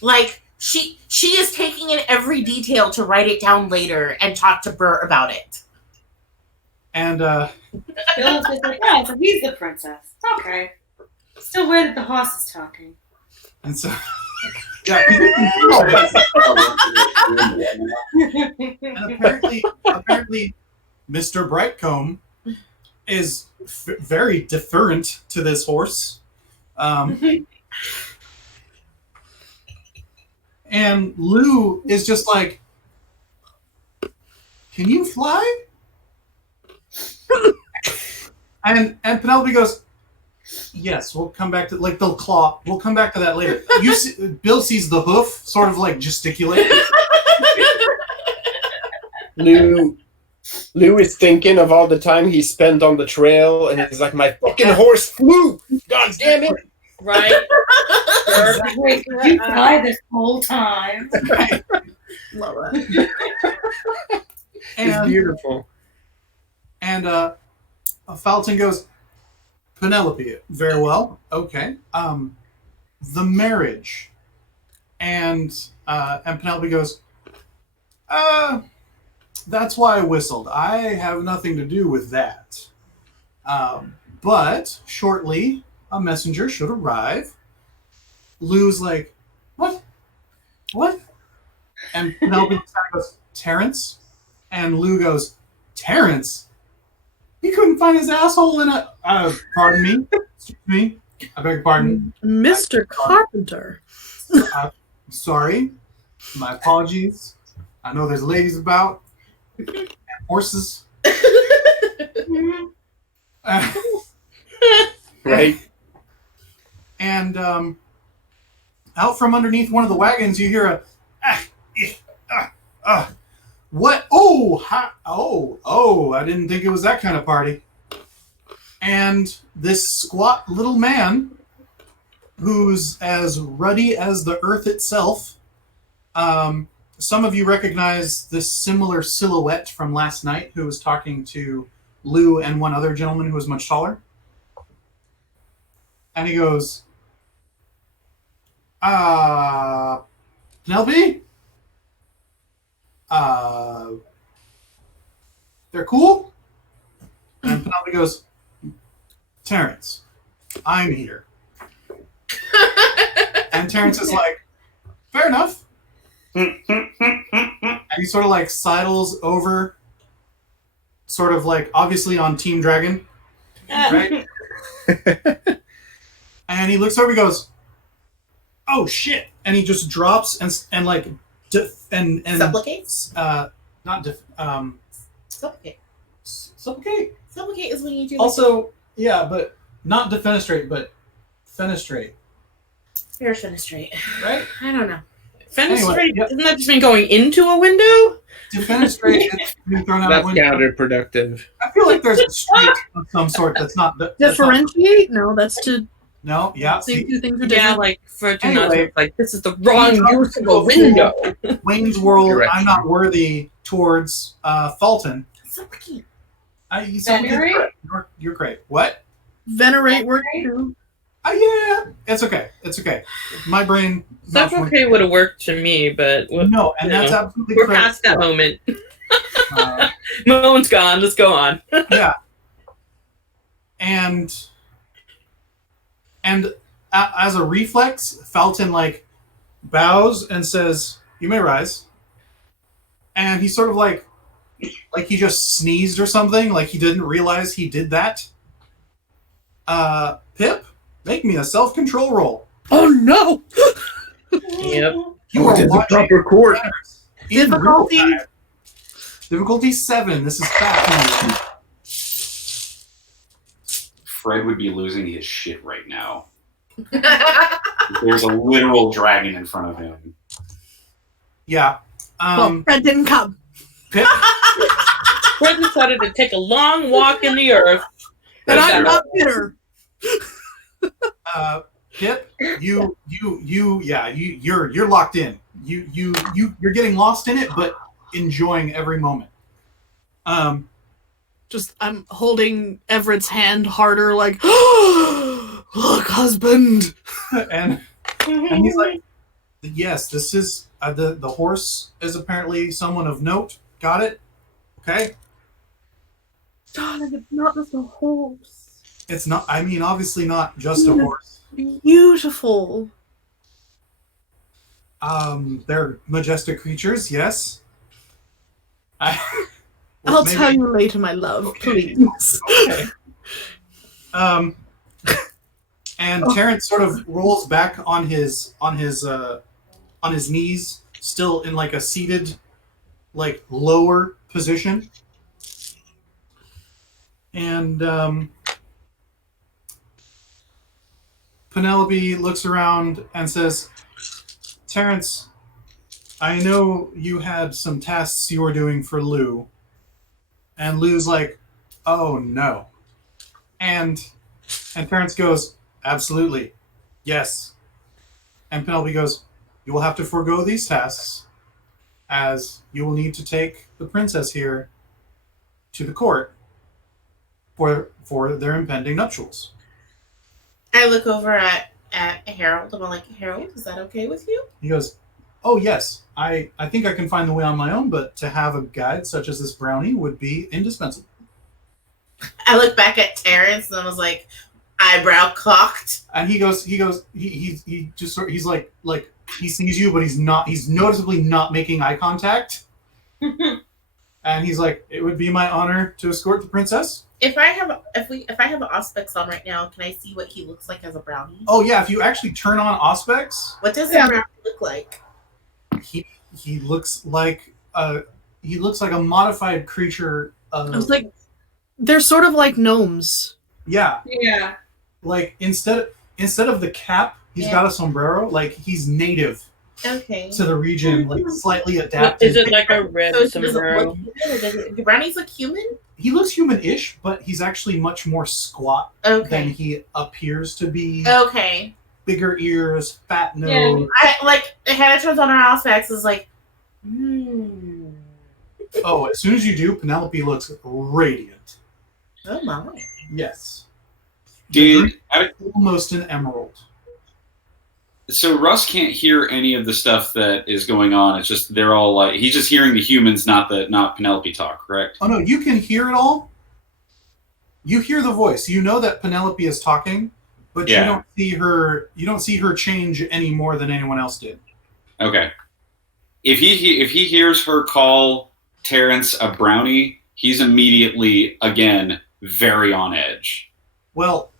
Like she is taking in every detail to write it down later and talk to Burr about it. And Bill's just like, oh, so he's the princess. Okay. Still weird that the horse is talking. and so yeah, and apparently Mr. Brightcomb is very deferent to this horse. And Lou is just like, "Can you fly?" and Penelope goes, Yes, we'll come back to like the claw. We'll come back to that later. Bill sees the hoof, sort of like gesticulate. Lou is thinking of all the time he spent on the trail, and he's like, my fucking horse flew! God damn it! Right? Wait, you fly this whole time. Love it. It's beautiful. And Falton goes, Penelope, very well. Okay. The marriage. And Penelope goes, that's why I whistled. I have nothing to do with that. But shortly, a messenger should arrive. Lou's like, what? What? And Penelope goes, Terrence? And Lou goes, Terrence? He couldn't find his asshole in a... pardon me? Excuse me? I beg your pardon? Mr. Carpenter. Sorry. My apologies. I know there's ladies about. And horses. Right? And out from underneath one of the wagons, you hear a... What? Oh, I didn't think it was that kind of party. And this squat little man, who's as ruddy as the earth itself, some of you recognize this similar silhouette from last night, who was talking to Lou and one other gentleman who was much taller. And he goes, Penelope? They're cool? And Penelope goes, Terrence, I'm here. And Terrence is like, fair enough. And he sort of like sidles over, sort of like obviously on Team Dragon, right? And he looks over, he goes, oh shit. And he just drops and like, and Supplicates? Supplicate. Supplicate. Supplicate is when you do Also, yeah, but not defenestrate, but fenestrate, fair fenestrate. right? I don't know. Fenestrate? Anyway, Doesn't that just mean going into a window? Defenestrate is being thrown out of That's window. counterproductive. I feel like there's a street of some sort that's not... That's not Differentiate? No, that's to no, yeah. say See, two things are Yeah, different. like for Anyway. like this is the wrong use of a window. Wayne's World, Direction. I'm not worthy towards Fulton. Supplicate. Venerate? You're great. What? Venerate work too. Yeah, it's okay. It's okay. My brain... Suffocate would have worked to me, but No, and that's you know, absolutely we're correct. past that moment. Uh, Moment's gone. Let's go on. yeah. And as a reflex, Felton like bows and says, "You may rise." And he sort of like he just sneezed or something, like he didn't realize he did that. Pip, make me a self-control roll. Oh no! Yep. You are It's a watching proper court. in real Difficulty? time. Difficulty 7. This is fast. Fred would be losing his shit right now. There's a literal dragon in front of him. Yeah. Well, Fred didn't come. Pip, Fred decided to take a long walk in the earth. And That's I'm true. not bitter. Pip, you're locked in. You're getting lost in it, but enjoying every moment. Just I'm holding Everett's hand harder, like, look, husband. and he's like, yes, this is the horse is apparently someone of note. Got it? Okay. Darling, it's not just a horse. It's not. I mean, obviously not just a horse. Beautiful. They're majestic creatures. Yes. I'll Maybe- tell you later, my love, Okay. please. Okay. And Terrence sort of rolls back on his knees, still in like a seated, like lower position. Penelope looks around and says, Terrence, I know you had some tasks you were doing for Lou. And Lou's like, oh no. And Terrence goes, absolutely, yes. And Penelope goes, you will have to forego these tasks, as you will need to take the princess here to the court for their impending nuptials. I look over at Harold and I'm like, Harold, is that okay with you? He goes, oh yes, I think I can find the way on my own, but to have a guide such as this brownie would be indispensable. I look back at Terrence and I was like, eyebrow cocked. And he just like he sees you, but he's noticeably not making eye contact. And he's like, it would be my honor to escort the princess. If I have Auspex on right now, can I see what he looks like as a brownie? Oh yeah, if you actually turn on Auspex, What does the brownie look like? he looks like a modified creature of, I was like, they're sort of like gnomes. yeah. Yeah. Like instead of the cap, he's got a sombrero. Like he's native Okay. to the region, like slightly adapted. Is it like a red So does it sombrero? look human? Do brownies look human? He looks human-ish, but he's actually much more squat than Okay. he appears to be. Okay. Bigger ears, fat nose. Yeah. I like Hannah turns on her Auspex is like, Oh, as soon as you do, Penelope looks radiant. oh my. Yes. Did Almost an emerald. so Russ can't hear any of the stuff that is going on. It's just they're all like he's just hearing the humans, not Penelope talk, correct? Oh no, you can hear it all. You hear the voice. You know that Penelope is talking, but Yeah. you don't see her. You don't see her change any more than anyone else did. Okay. If he hears her call Terrence a brownie, he's immediately again very on edge. Well,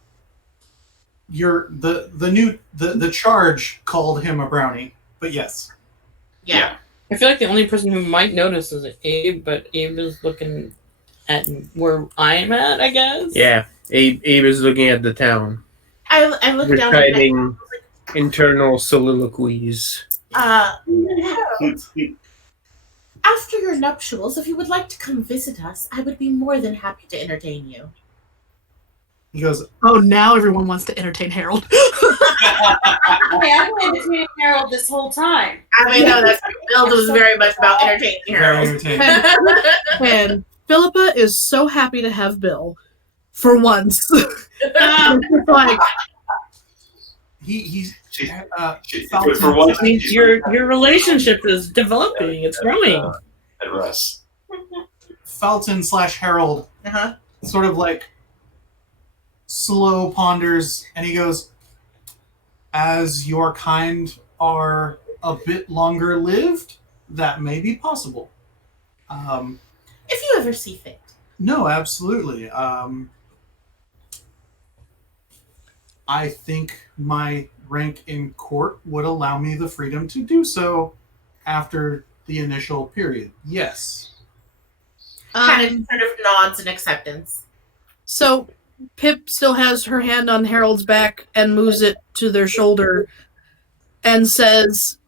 the charge called him a brownie, but yes. Yeah. I feel like the only person who might notice is Abe, but Abe is looking at where I'm at, I guess. Yeah, Abe is looking at the town, I look down at reciting internal soliloquies. Harold, after your nuptials, if you would like to come visit us, I would be more than happy to entertain you. He goes, Oh, now everyone wants to entertain Harold. Hey, I've been entertaining Harold this whole time. I mean, no, that's Build was very much about entertaining very Harold. entertaining. And Philippa is so happy to have Bill for once. It's like, He's For once, I mean, your relationship is developing. It's growing. At Russ. Felton / Harold Uh-huh. sort of like slow ponders, and he goes, as your kind are a bit longer lived, that may be possible. If you ever see fit. No, absolutely. I think my rank in court would allow me the freedom to do so after the initial period. Yes. Kind of sort of nods in acceptance. So Pip still has her hand on Harold's back and moves it to their shoulder and says,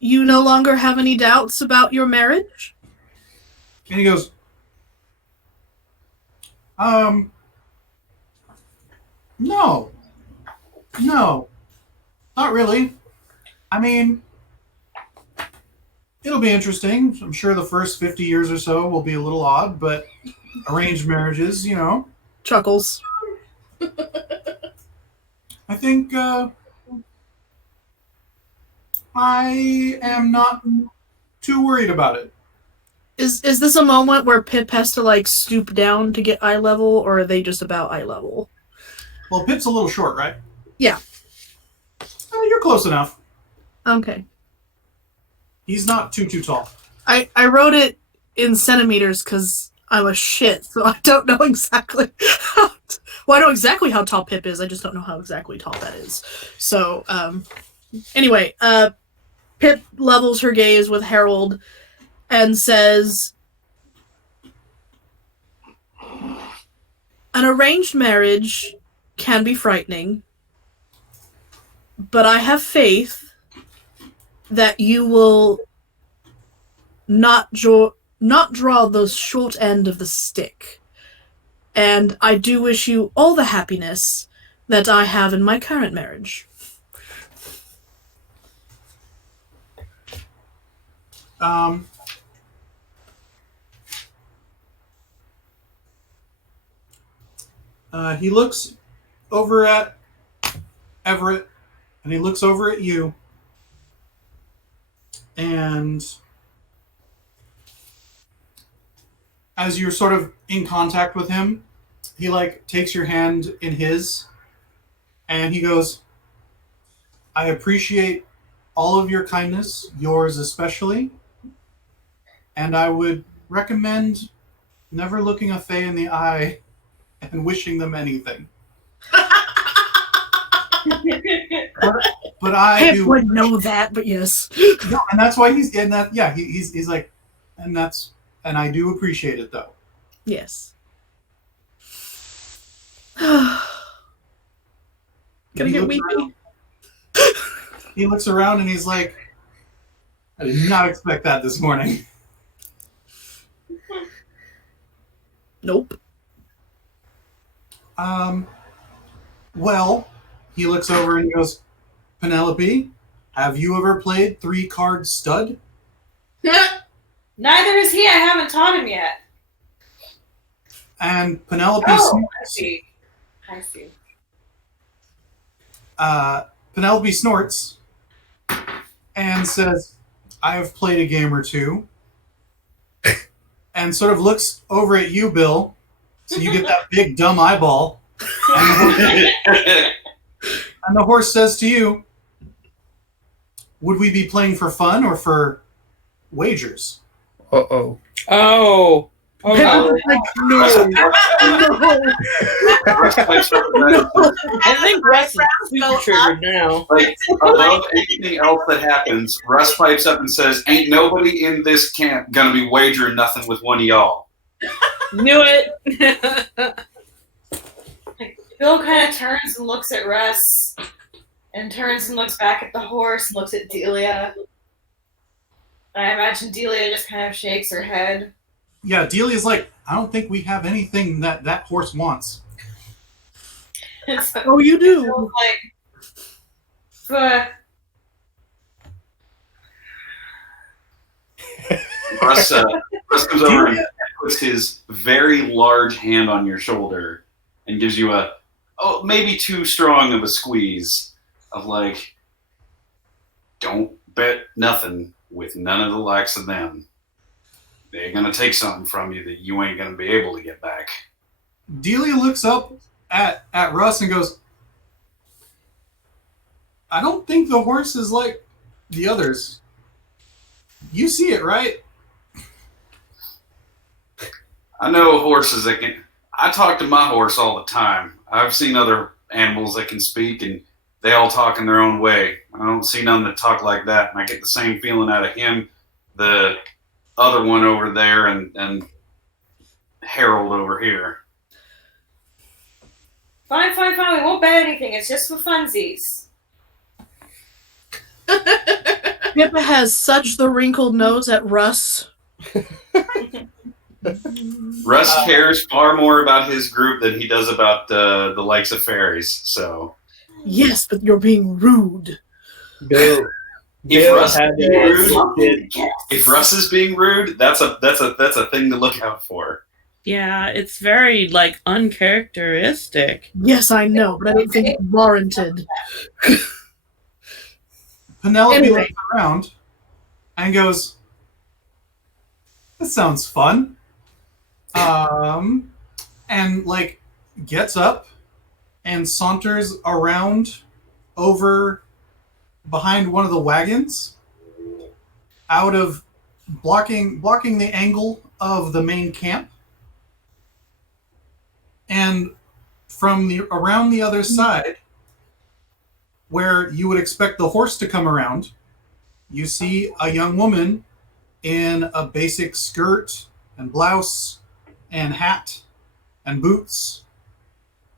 you no longer have any doubts about your marriage? And he goes, no, not really. I mean, it'll be interesting. I'm sure the first 50 years or so will be a little odd, but arranged marriages, you know, Chuckles. I think I am not too worried about it. Is this a moment where Pip has to like stoop down to get eye level, or are they just about eye level? Well, Pip's a little short, right? Yeah. You're close enough. Okay. He's not too tall. I wrote it in centimeters because I'm a shit, so I don't know exactly well, I know exactly how tall Pip is, I just don't know how exactly tall that is. So, anyway, Pip levels her gaze with Harold and says, an arranged marriage can be frightening, but I have faith that you will not draw the short end of the stick. And I do wish you all the happiness that I have in my current marriage. He looks over at Everett, and he looks over at you, and as you're sort of in contact with him, he like takes your hand in his, and he goes, I appreciate all of your kindness, yours especially, and I would recommend never looking a Fae in the eye and wishing them anything. But I do would know that, but yes. No, and that's why he's in that. Yeah, he's like, and I do appreciate it though. Yes. And Gonna he get looks weepy. around- He looks around and he's like, I did not expect that this morning. Nope. Well, he looks over and he goes, Penelope, have you ever played 3-card stud? Neither is he. I haven't taught him yet. And Penelope Oh, I see. I see. Penelope snorts and says, I have played a game or two. And sort of looks over at you, Bill. So you get that big dumb eyeball. And the horse says to you, would we be playing for fun or for wagers? Uh-oh. Oh. Oh no. Like, no. I think Russ is super triggered now. Like, above anything else that happens, Russ pipes up and says, ain't nobody in this camp gonna be wagering nothing with one of y'all. Knew it. Bill kind of turns and looks at Russ, and turns and looks back at the horse, looks at Delia. And I imagine Delia just kind of shakes her head. Yeah, Delia's like, I don't think we have anything that horse wants. So Oh, you do. Bill's like, Russ comes over and puts his very large hand on your shoulder and gives you a, maybe too strong of a squeeze of like, don't bet nothing with none of the likes of them. They're going to take something from you that you ain't going to be able to get back. Delia looks up at Russ and goes, I don't think the horse is like the others. You see it, right? I know horses that can... I talk to my horse all the time. I've seen other animals that can speak, and they all talk in their own way. I don't see none that talk like that, and I get the same feeling out of him, the other one over there, and Harold over here. fine. We won't bet anything. It's just for funsies. Pippa has such the wrinkled nose at Russ. Russ cares far more about his group than he does about the likes of fairies. So Yes, but you're being rude. Bill. if Bill Russ, had is being a rude, if Russ is being rude, that's a thing to look out for. Yeah, it's very like uncharacteristic. Yes, I know, but I don't think it's warranted. Penelope Anyway. looks around and goes, that sounds fun. And like gets up and saunters around over behind one of the wagons, out of blocking the angle of the main camp. And from around the other side, where you would expect the horse to come around, you see a young woman in a basic skirt and blouse and hat and boots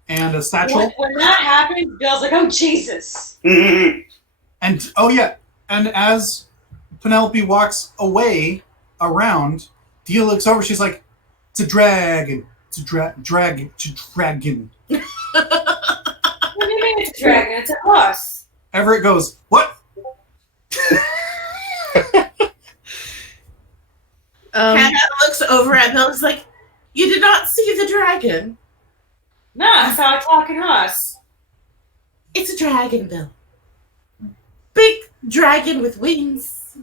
and a satchel. When that happens, Bill's like, oh, Jesus. And oh yeah, and as Penelope walks away around, Dia looks over. She's like, "It's a dragon. It's a dragon. It's a dragon." What do you mean it's a dragon? It's a horse. Everett goes, "What?" Hannah looks over at Bill and is like, "You did not see the dragon." No, I saw a talking horse. It's a dragon, Bill. Big dragon with wings,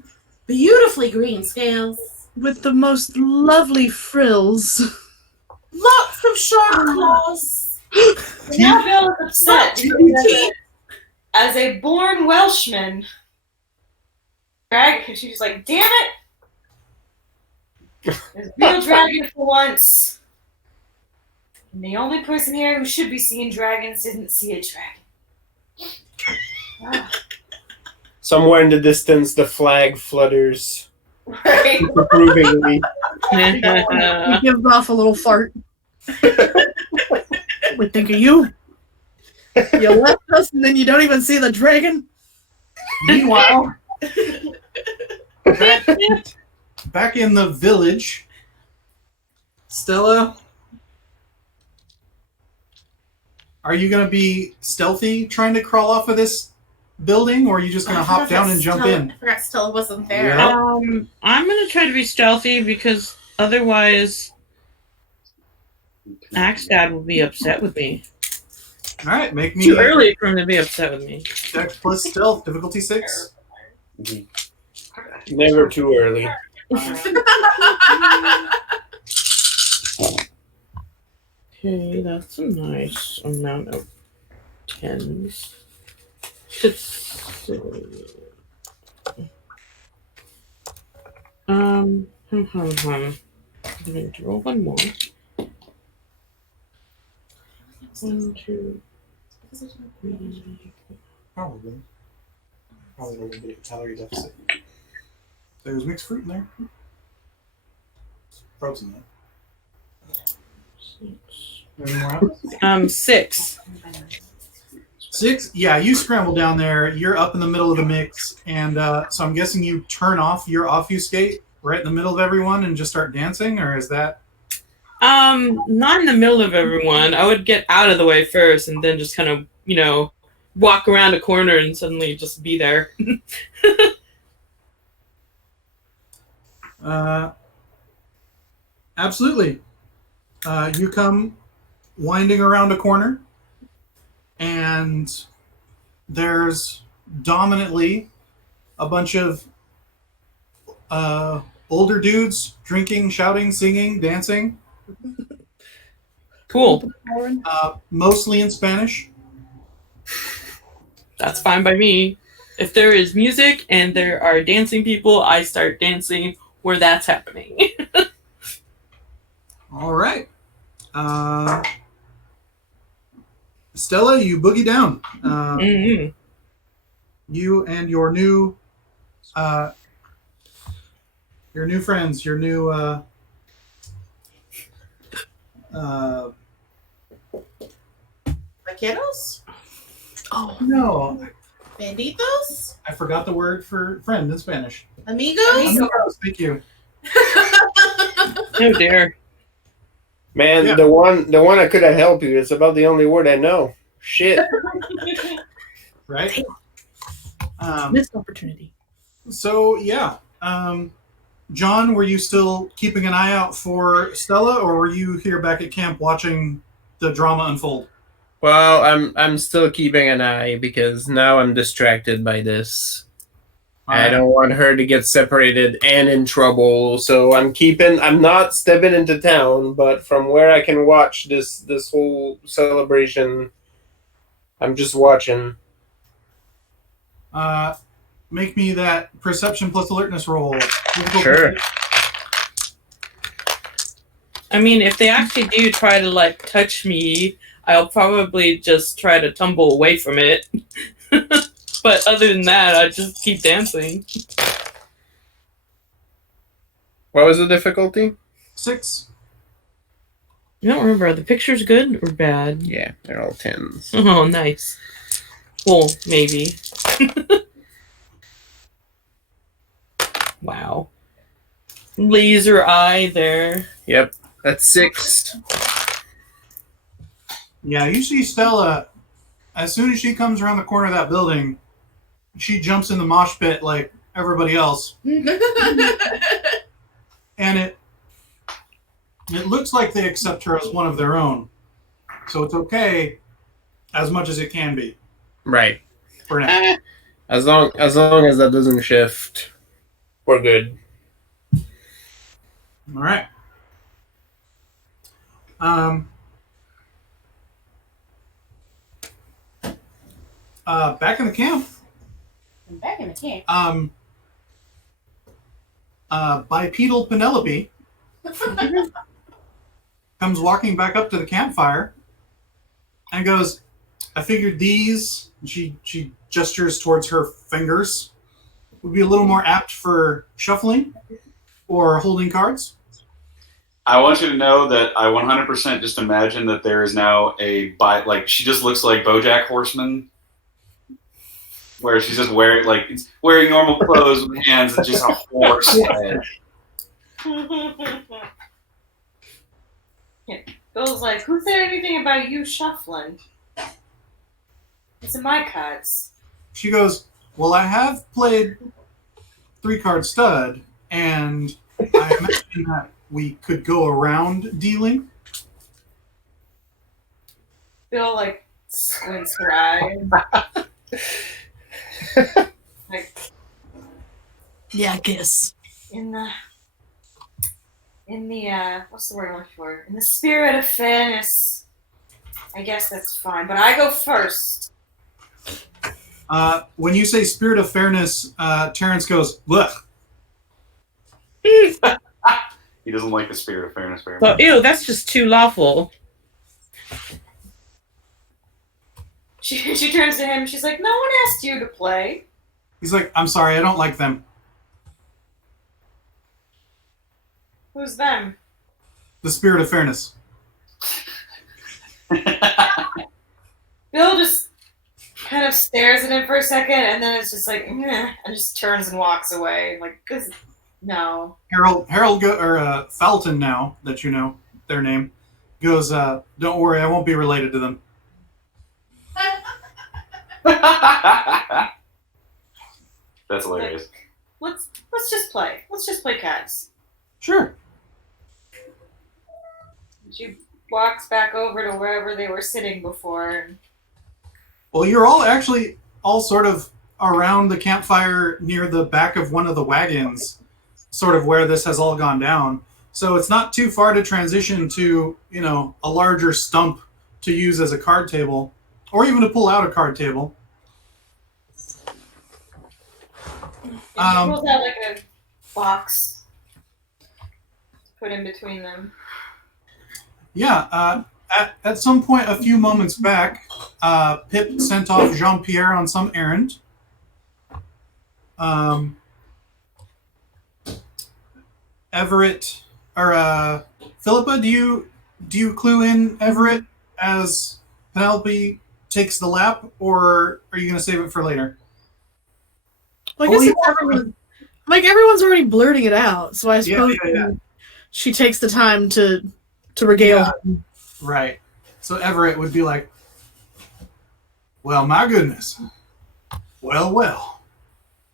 beautifully green scales, with the most lovely frills. lots of sharp claws. Now Bill is upset Teeth. as a born Welshman. Dragon, she's like, damn it! There's a real dragon for once. And the only person here who should be seeing dragons didn't see a dragon. Ah, Somewhere in the distance, the flag flutters right. approvingly. He gives off a little fart. We think of you. You left us and then you don't even see the dragon. Meanwhile, back in the village, Stella, are you going to be stealthy trying to crawl off of this building, or are you just going to hop down and jump in? I forgot Stella wasn't there. Yeah. I'm gonna try to be stealthy because otherwise Axe Dad will be upset with me. All right, make me Too early for him to be upset with me. Dex plus stealth, difficulty 6. Never too early. Okay, that's a nice amount of tens. Let's see. I'm going to roll one more. 1, 2, 3. Probably a little bit of calorie deficit. There's mixed fruit in there. Frozen though. 6. Anything more else? 6. 6? Yeah, you scramble down there. You're up in the middle of the mix, and so I'm guessing you turn off your obfuscate right in the middle of everyone and just start dancing, or is that? Not in the middle of everyone. I would get out of the way first and then just kind of, walk around a corner and suddenly just be there. Absolutely. You come winding around a corner, and there's dominantly a bunch of older dudes drinking, shouting, singing, dancing. Cool. Mostly in Spanish. That's fine by me. If there is music and there are dancing people, I start dancing where that's happening. All right. Stella, you boogie down. Mm-hmm. You and your new friends, your new Vaqueros? Oh, no, Banditos? I forgot the word for friend in Spanish. Amigos? Amigos, thank you. Oh dear. Man, Yeah. the one I could have helped you. It's about the only word I know. Shit. Right? missed opportunity. So yeah, John, were you still keeping an eye out for Stella, or were you here back at camp watching the drama unfold? Well, I'm still keeping an eye because now I'm distracted by this. I don't want her to get separated and in trouble, so I'm not stepping into town, but from where I can watch this whole celebration, I'm just watching. Make me that perception plus alertness roll. Sure. I mean, if they actually do try to touch me, I'll probably just try to tumble away from it. But other than that, I just keep dancing. What was the difficulty? 6. I don't remember. Are the pictures good or bad? Yeah, they're all 10s. Oh, nice. Well, maybe. Wow. Laser eye there. Yep, that's 6. Yeah, you see Stella, as soon as she comes around the corner of that building, she jumps in the mosh pit like everybody else. And it looks like they accept her as one of their own. So it's okay as much as it can be Right. for now. As long as that doesn't shift, we're good. All right. Back in the camp. I'm back in the camp. Bipedal Penelope comes walking back up to the campfire and goes, I figured these, she gestures towards her fingers, would be a little more apt for shuffling or holding cards. I want you to know that I 100% just imagine that there is now like she just looks like BoJack Horseman, where she's just wearing normal clothes with hands and just a horse head. Bill's like, who said anything about you shuffling? It's in my cards. She goes, well, I have played 3-card stud, and I imagine that we could go around dealing. Bill like squints her eye. Like Yeah, I guess. in the what's the word I'm looking for? In the spirit of fairness, I guess that's fine. But I go first. When you say spirit of fairness, Terrence goes, blech. He doesn't like the spirit of fairness very Well, much. ew, that's just too lawful. She turns to him. She's like, no one asked you to play. He's like, I'm sorry, I don't like them. Who's them? The spirit of fairness. Bill just kind of stares at him for a second, and then it's just like, meh, and just turns and walks away. Like, cause no. Felton, now that you know their name, goes, don't worry, I won't be related to them. That's hilarious. Let's just play. Let's just play cards. Sure. She walks back over to wherever they were sitting before. Well, you're all sort of around the campfire near the back of one of the wagons, sort of where this has all gone down. So it's not too far to transition to, a larger stump to use as a card table, or even to pull out a card table. And she pulls out like a box to put in between them. Yeah, at some point a few moments back, Pip sent off Jean-Pierre on some errand. Everett, or Philippa, do you clue in Everett as Penelope takes the lap, or are you going to save it for later? Well, I guess it's everyone's already blurting it out, so I suppose Yeah. she takes the time to regale him. Right. So Everett would be like, well, my goodness. Well,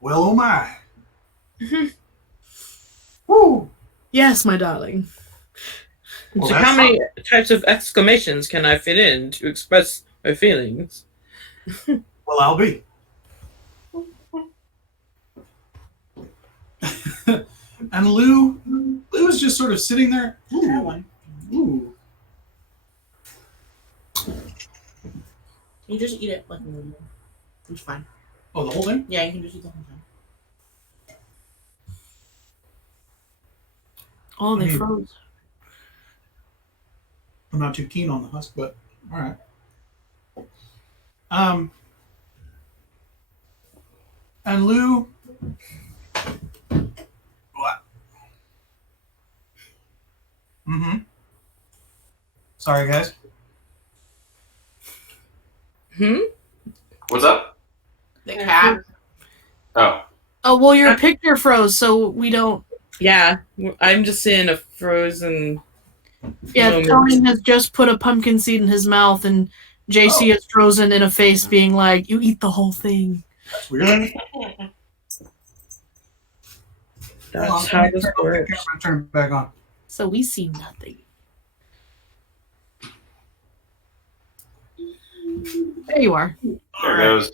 oh my. Woo. Yes, my darling. Well, So how many types of exclamations can I fit in to express my feelings? Well, I'll be. And Lou was just sort of sitting there. Ooh. You just eat it like normal. It's fine. Oh, the whole thing? Yeah, you can just eat the whole time. Oh, they froze. I'm not too keen on the husk, but all right. And Lou. What? Mm-hmm. Sorry, guys. Hmm? What's up? The cat. Oh. Oh, well, your picture froze, so we don't. Yeah, I'm just seeing a frozen. Yeah, moment. Tony has just put a pumpkin seed in his mouth, and JC is frozen in a face, being like, "You eat the whole thing." That's weird. That's how this I'm works. gonna turn it back on. So we see nothing. There you are. There goes.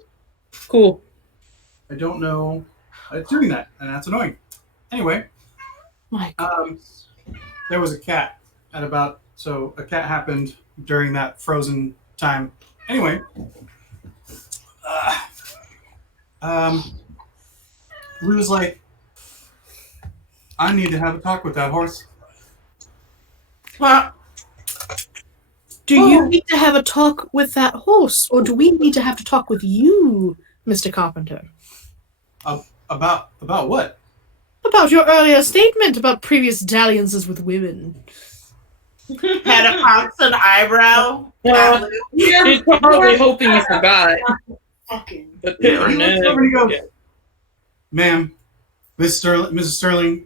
Cool. I don't know. It's doing that, and that's annoying. Anyway, My there was a cat at about, so a cat happened during that frozen time. Anyway, Lou's like, I need to have a talk with that horse. Well, Do you need to have a talk with that horse, or do we need to have to talk with you, Mr. Carpenter? About what? About your earlier statement about previous dalliances with women. had a constant eyebrow. Well, he's probably hoping you forgot. Fucking. But He looks over and he goes, yeah. Ma'am, Mrs. Sterling,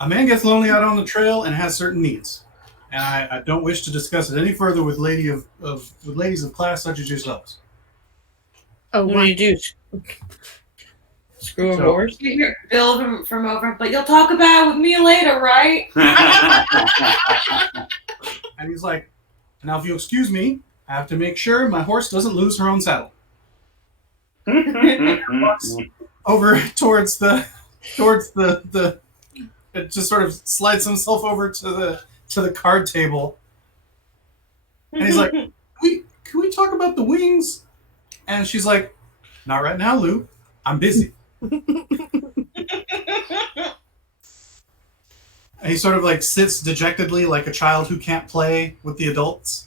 a man gets lonely out on the trail and has certain needs. And I don't wish to discuss it any further with ladies of class such as yourselves. Oh, What do you do? Screw a So- horse? You hear Bill from over, but you'll talk about it with me later, right? And he's like, now if you'll excuse me, I have to make sure my horse doesn't lose her own saddle. Over towards the it just sort of slides himself over to the card table. And he's like, can we talk about the wings? And she's like, not right now, Lou. I'm busy. And he sort of like sits dejectedly like a child who can't play with the adults.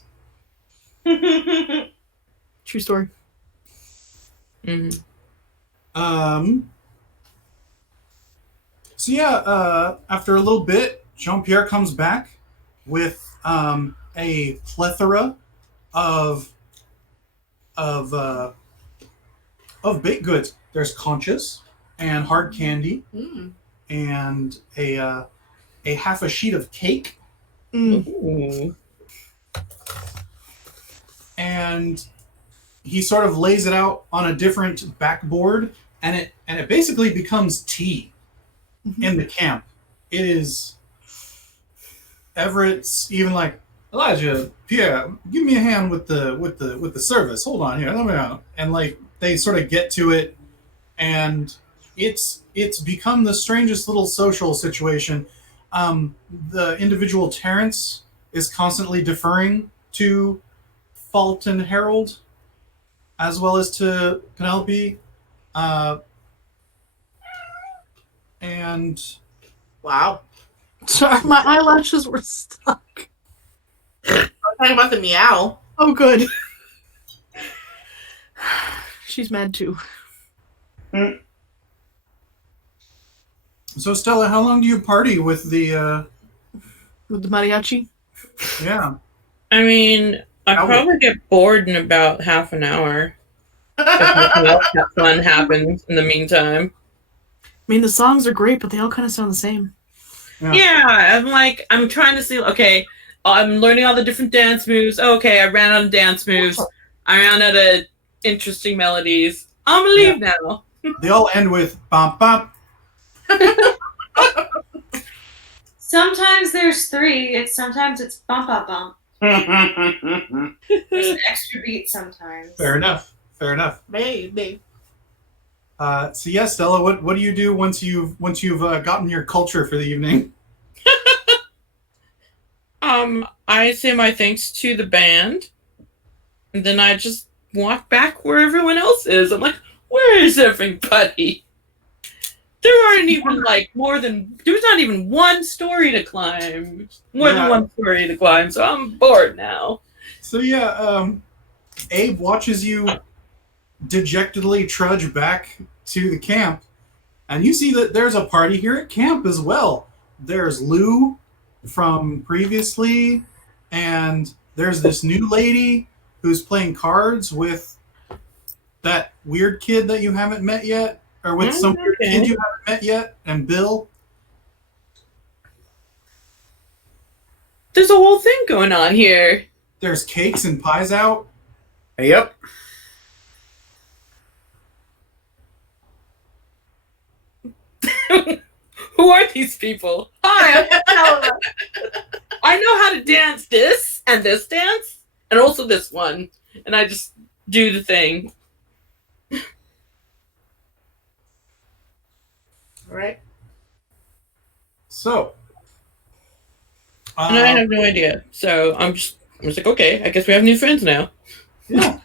True story. Mhm. So yeah, after a little bit, Jean-Pierre comes back with a plethora of baked goods. There's conchas and hard candy and a half a sheet of cake, Ooh. and he sort of lays it out on a different backboard, and it basically becomes tea in the camp. It is. Everett's even like, Elijah, Pierre, give me a hand with the service. Hold on here, let me out. And like they sort of get to it, and it's become the strangest little social situation. The individual Terrence is constantly deferring to Fulton Harold, as well as to Penelope, and Wow. Sorry, my eyelashes were stuck. I'm talking about the meow. Oh, good. She's mad too. so Stella, how long do you party with the? With the mariachi? Yeah, I mean, I How- probably get bored in about half an hour. If nothing else that fun happens in the meantime. I mean, the songs are great, but they all kind of sound the same. Yeah, I'm trying to see, okay, I'm learning all the different dance moves. Okay, I ran out of dance moves. I ran out of interesting melodies. I'm gonna leave now. they all end with bump bump. Sometimes there's three. Sometimes it's bump up bump. There's an extra beat sometimes. Fair enough. Maybe. So yeah, Stella, what do you do once you've gotten your culture for the evening? I say my thanks to the band, and then I just walk back where everyone else is. I'm like, where is everybody? There aren't even there's not even one story to climb. More than one story to climb, so I'm bored now. So yeah, Abe watches you dejectedly trudge back to the camp, and you see that there's a party here at camp as well. There's Lou from previously, and there's this new lady who's playing cards with that weird kid that you haven't met yet, or with some weird kid you haven't met yet, and Bill. There's a whole thing going on here. There's cakes and pies out. Yep. Who are these people? Hi, I know how to dance this and this dance, and also this one, and I just do the thing. All right. So, And I have no idea. So I'm just like, okay, I guess we have new friends now. yeah.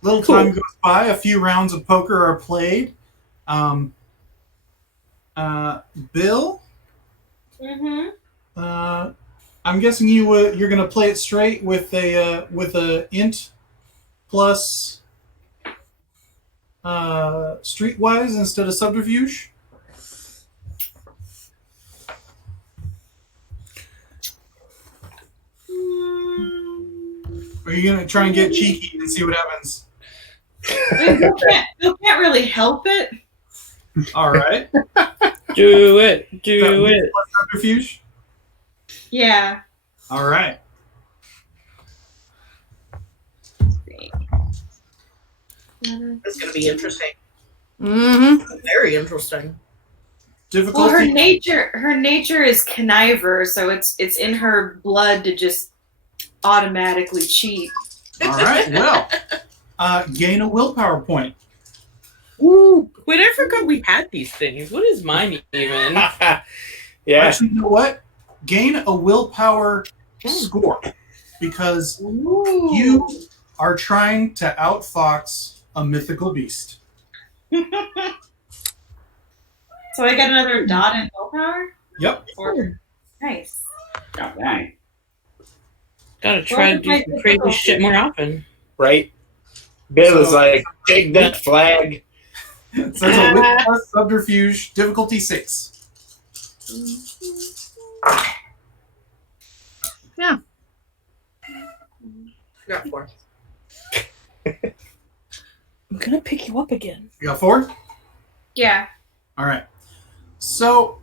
Little Cool. time goes by. A few rounds of poker are played. Bill, Mm-hmm. I'm guessing you're gonna play it straight with a int plus streetwise instead of subterfuge. Or are you gonna try and get cheeky and see what happens? You can't really help it. All right. Do it. Is Do that it. plus subterfuge? Yeah. All right. It's gonna be interesting. Mm-hmm. Very interesting. Difficulty. Well, her nature is conniver, so it's in her blood to just automatically cheat. All right. Well, gain a willpower point. Woo. Wait, I forgot we had these things. What is mine even? Yeah. Actually, you know what? Gain a willpower score because Ooh. you are trying to outfox a mythical beast. So I get another dot in willpower? Yep. Or, nice. God dang. Gotta try to do some crazy shit more often. Right? Bill is So- like, take that flag. So it's a wit plus subterfuge, difficulty 6. Got 4. I'm gonna pick you up again. You got 4? Yeah. All right. So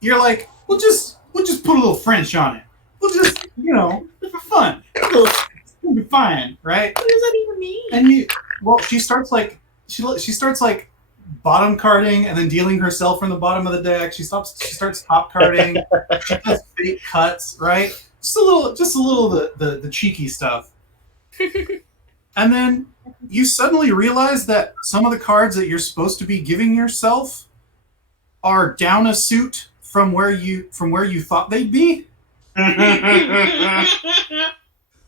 you're like, we'll just put a little French on it. We'll just, for fun. It'll be fine, right? What does that even mean? And she starts like bottom carding and then dealing herself from the bottom of the deck. She starts top carding. She does fake cuts, right? Just a little the cheeky stuff. And then you suddenly realize that some of the cards that you're supposed to be giving yourself are down a suit from where you thought they'd be,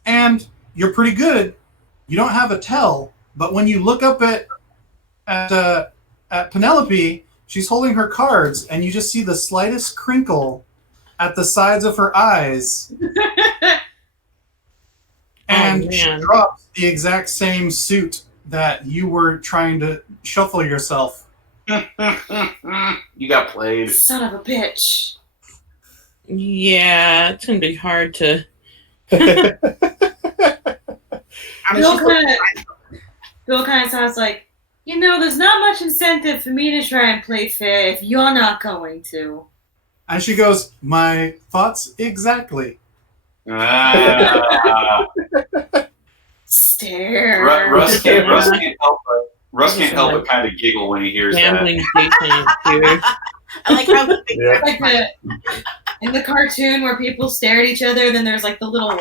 and you're pretty good. You don't have a tell, but when you look up at Penelope, she's holding her cards, and you just see the slightest crinkle at the sides of her eyes, and she man. drops the exact same suit that you were trying to shuffle yourself. You got played. Son of a bitch. Yeah, it's gonna be hard to. I'm Bill just kind of sounds like, there's not much incentive for me to try and play fair if you're not going to. And she goes, "My thoughts exactly." Ah. Stare. Russ can't help but kind of giggle when he hears Gambling Jason here. I like how he thinks Yeah. that's In the cartoon where people stare at each other, then there's like the little,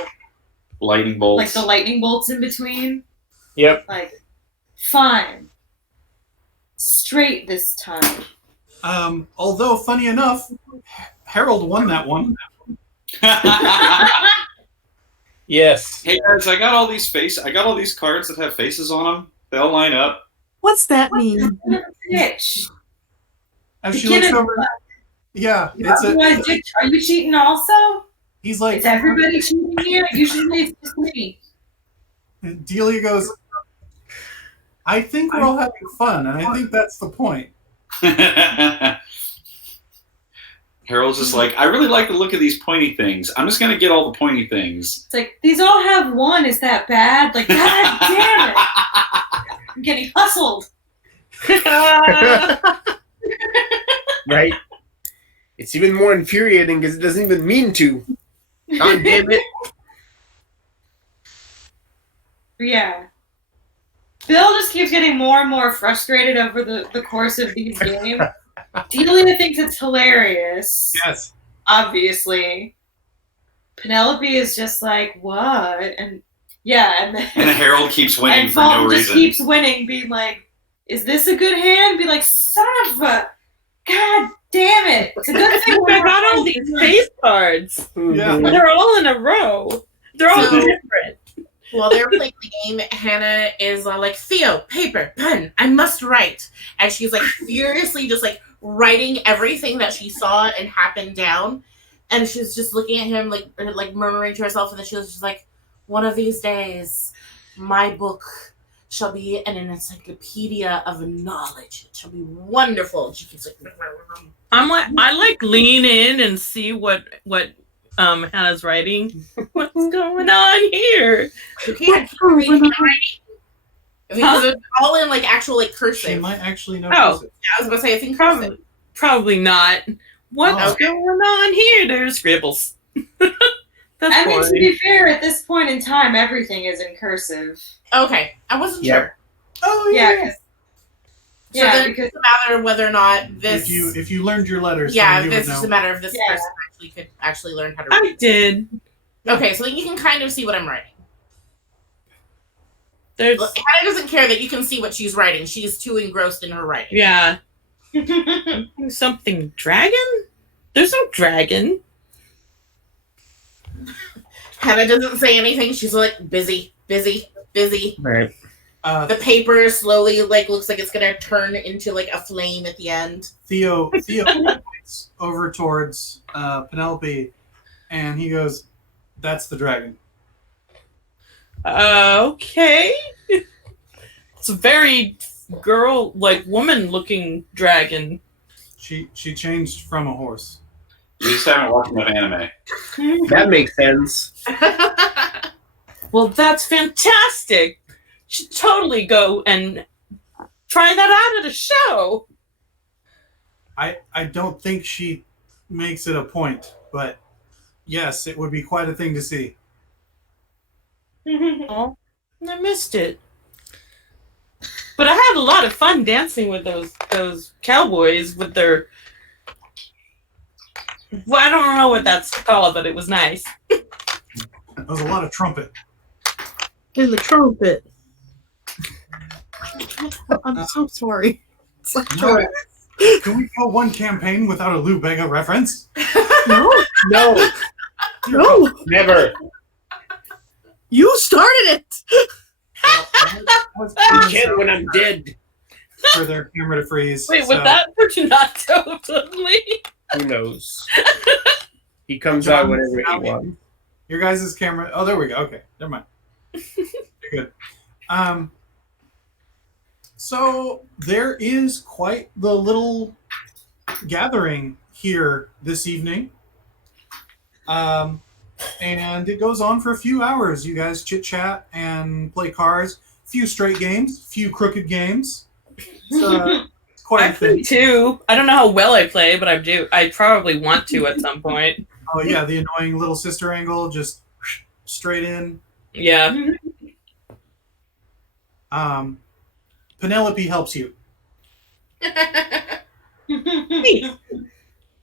lightning bolts. like the lightning bolts in between. Yep. Like, fine. Straight this time. Although, funny enough, Harold won that one. Yes. Hey guys, I got all these cards that have faces on them. They all line up. What's that mean? Bitch. As she Beginner looks over, yeah, Are you cheating also? he's like, Is everybody cheating here? Usually it's just me. Delia goes, "I think we're all having fun, and I think that's the point." Harold's just like, I really like the look of these pointy things. I'm just gonna get all the pointy things. It's like, these all have one. Is that bad? Like, God damn it! I'm getting hustled. Right? It's even more infuriating because it doesn't even mean to. God damn it. Yeah. Bill just keeps getting more and more frustrated over the course of these games. Delia thinks it's hilarious. Yes. Obviously. Penelope is just like, what? And yeah, and then And Harold keeps winning and for no Fulton just reason. keeps winning, being like, is this a good hand? Be like, son of a God damn it. It's a good thing I got all these face cards. Yeah. They're all in a row. They're all So- different. While they're playing the game, Hannah is like, Theo, paper, pen, I must write. And she's like furiously just like writing everything that she saw and happened down. And she's just looking at him like murmuring to herself. And then she was just like, one of these days, my book shall be an encyclopedia of knowledge. It shall be wonderful. And she keeps like, I lean in and see what Hannah's writing. What's going on here? you can't read handwriting. Because it's all in like actual like cursive. She might actually know. Oh. cursive. I was gonna say, I think cursive. Probably not. What's Okay. going on here? There's scribbles. That's I mean, to boring. be fair, at this point in time, everything is in cursive. Okay, I wasn't Yep. sure. Oh Yeah, yeah. 'cause- So yeah, then because it's a matter of whether or not this. If you learned your letters, yeah, then you this would is know. a matter of this Yeah. person could actually learn how to I read. did. Okay, so you can kind of see what I'm writing. There's Hannah doesn't care that you can see what she's writing. She is too engrossed in her writing. yeah. Something dragon? There's no dragon. Hannah doesn't say anything. She's like busy. Right. The paper slowly like looks like it's gonna turn into like a flame at the end. Theo points over towards Penelope, and he goes, "That's the dragon." Okay. It's a very woman-looking dragon. She changed from a horse. You just haven't watched enough anime. That makes sense. Well, that's fantastic. Should totally go and try that out at a show. I don't think she makes it a point, but yes, it would be quite a thing to see. Oh, I missed it. But I had a lot of fun dancing with those cowboys with their. Well, I don't know what that's called, but it was nice. There was a lot of trumpet. In the trumpet. I'm so sorry. It's like No. Can we go one campaign without a Lou Bega reference? no, No, no, never. you started it. You can when I'm dead. For their camera to freeze. Wait, so- with that or not totally? Who knows? He comes out whenever he wants. Your guys' camera. Oh, there we go. Okay, never mind. You're good. So there is quite the little gathering here this evening. And it goes on for a few hours. You guys chit chat and play cards. A few straight games, a few crooked games. It's quite I a thing. play too. I don't know how well I play, but I do. I probably want to at some point. Oh yeah, the annoying little sister angle, just straight in. Yeah. Penelope helps you,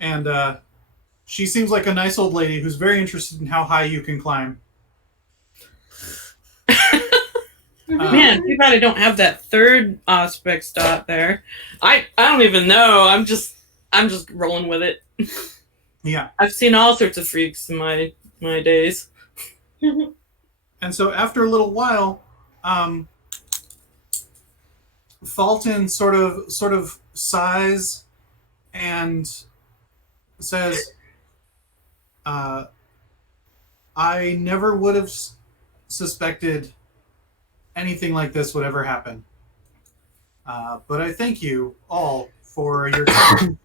and she seems like a nice old lady who's very interested in how high you can climb. Man, too bad I don't have that third aspect dot there. I don't even know. I'm just rolling with it. Yeah, I've seen all sorts of freaks in my days. and so after a little while, Fulton sort of sighs and says, "I never would have suspected anything like this would ever happen. But I thank you all for your time."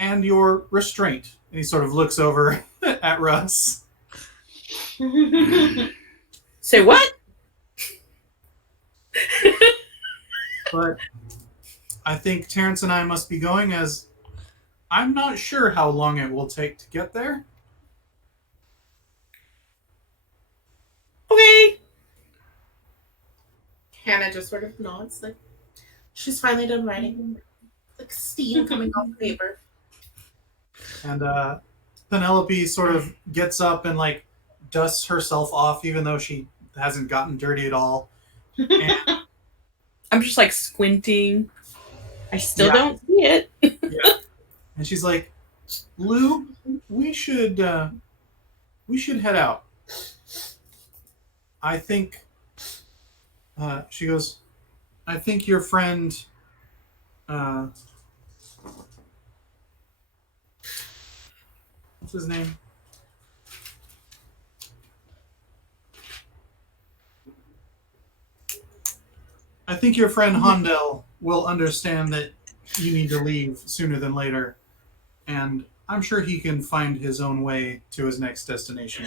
and your restraint. And he sort of looks over at Russ. Say what? But I think Terrence and I must be going, as I'm not sure how long it will take to get there. Okay. Hannah just sort of nods, like she's finally done writing. Like steam coming off the paper. And Penelope sort of gets up and like dusts herself off, even though she hasn't gotten dirty at all. And, I'm just like squinting. I still Yeah. don't see it. and she's like, "Lou, we should head out. I think." She goes, "I think your friend." What's his name? I think your friend Hondel will understand that you need to leave sooner than later, and I'm sure he can find his own way to his next destination.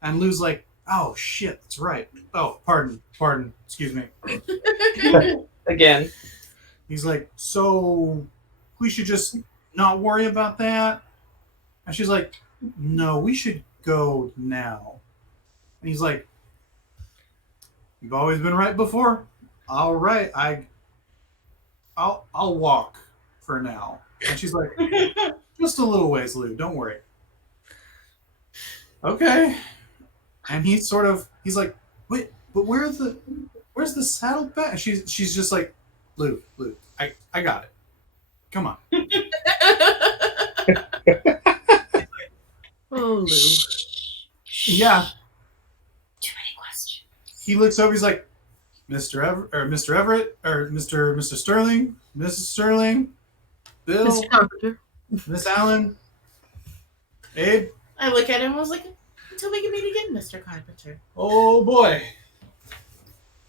And Lou's like, "Oh shit, that's right. Oh, pardon, excuse me." Again. He's like, "So we should just not worry about that?" And she's like, "No, we should go now." And he's like, "You've always been right before. All right, I'll walk for now." And she's like, "Just a little ways, Lou. Don't worry." Okay. And he's like, "Wait, but where's the saddlebag?" And she's just like, Lou, I got it. Come on." Oh, Lou. Yeah. Too many questions. He looks over. He's like, Mr. Everett, or Mr. Sterling, Mrs. Sterling, Bill, Mr. Carpenter. Miss Allen, Abe. I look at him and was like, until we can meet again, Mr. Carpenter. Oh boy.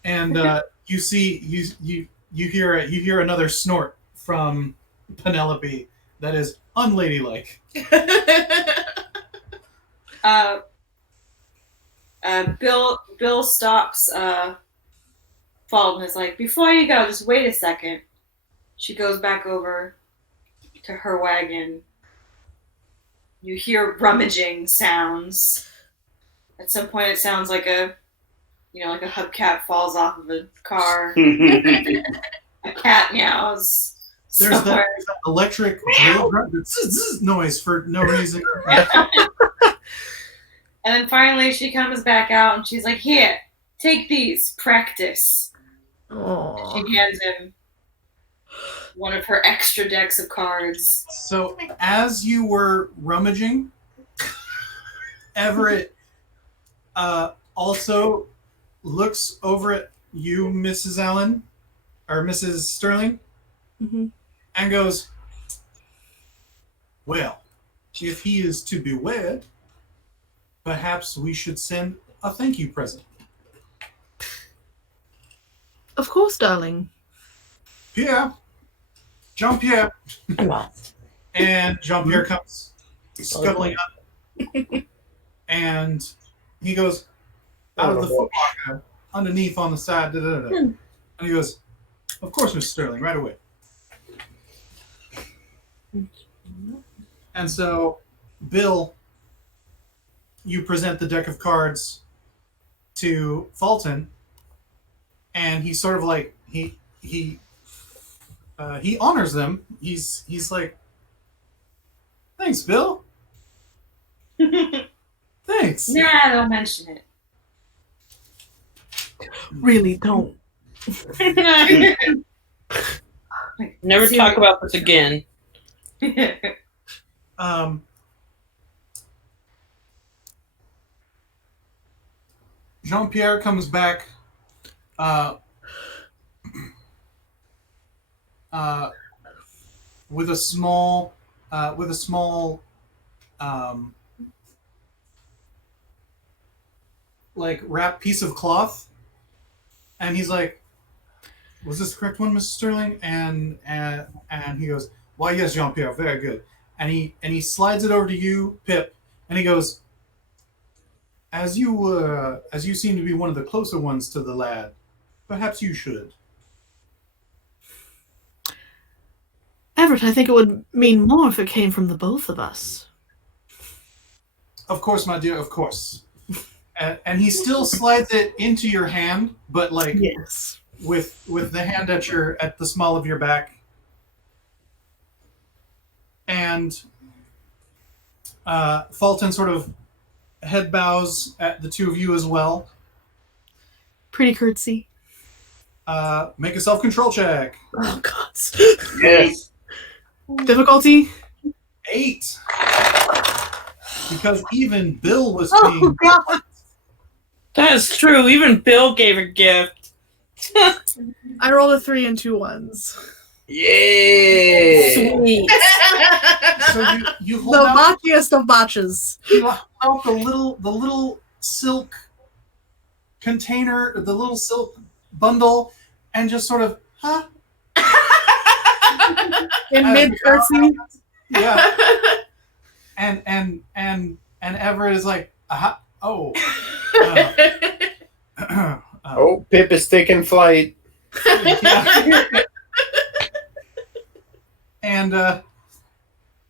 And you hear another snort from Penelope that is unladylike. Bill stops Fulton, is like, "Before you go, just wait a second." She goes back over to her wagon. You hear rummaging sounds. At some point, it sounds like a hubcap falls off of a car. A cat meows. There's that somewhere. electric noise for no reason. And then finally, she comes back out and she's like, "Here, take these. Practice." Aww. She hands him one of her extra decks of cards. So as you were rummaging, Everett also looks over at you, Mrs. Allen, or Mrs. Sterling, Mm-hmm. and goes, "Well, if he is to be wed, perhaps we should send a thank you present. Of course, darling. Pierre, Jean-Pierre." And Jean-Pierre comes scuttling up, and he goes out of the foot locker underneath on the side, and he goes, "Of course, Mr. Sterling, right away." And so, Bill, you present the deck of cards to Fulton, and he sort of like he honors them. He's like, "Thanks, Bill. Thanks." Nah, don't mention it. Really don't. Never talk about this again. Jean-Pierre comes back with a small like wrapped piece of cloth, and he's like, "Was this the correct one, Mr. Sterling?" And he goes, Why, yes, Jean-Pierre, very good. And he slides it over to you, Pip, and he goes, as you seem to be one of the closer ones to the lad, perhaps you should. Everett, I think it would mean more if it came from the both of us. Of course, my dear, of course. And he still slides it into your hand, but like Yes. with the hand at the small of your back. And Fulton sort of head bows at the two of you as well. Pretty curtsy. Make a self-control check. Oh, God. Yes. Difficulty? 8. Because even Bill was Oh, being... God. That's true. Even Bill gave a gift. I rolled a 3 and 2 1s. Yeah. Sweet. So you hold The out, botchiest of botches. you hold out the little silk container, the little silk bundle, and just sort of, huh? In mid curtsy. Yeah. And Everett is like, aha, oh. Oh, Pip is taking flight. Yeah. And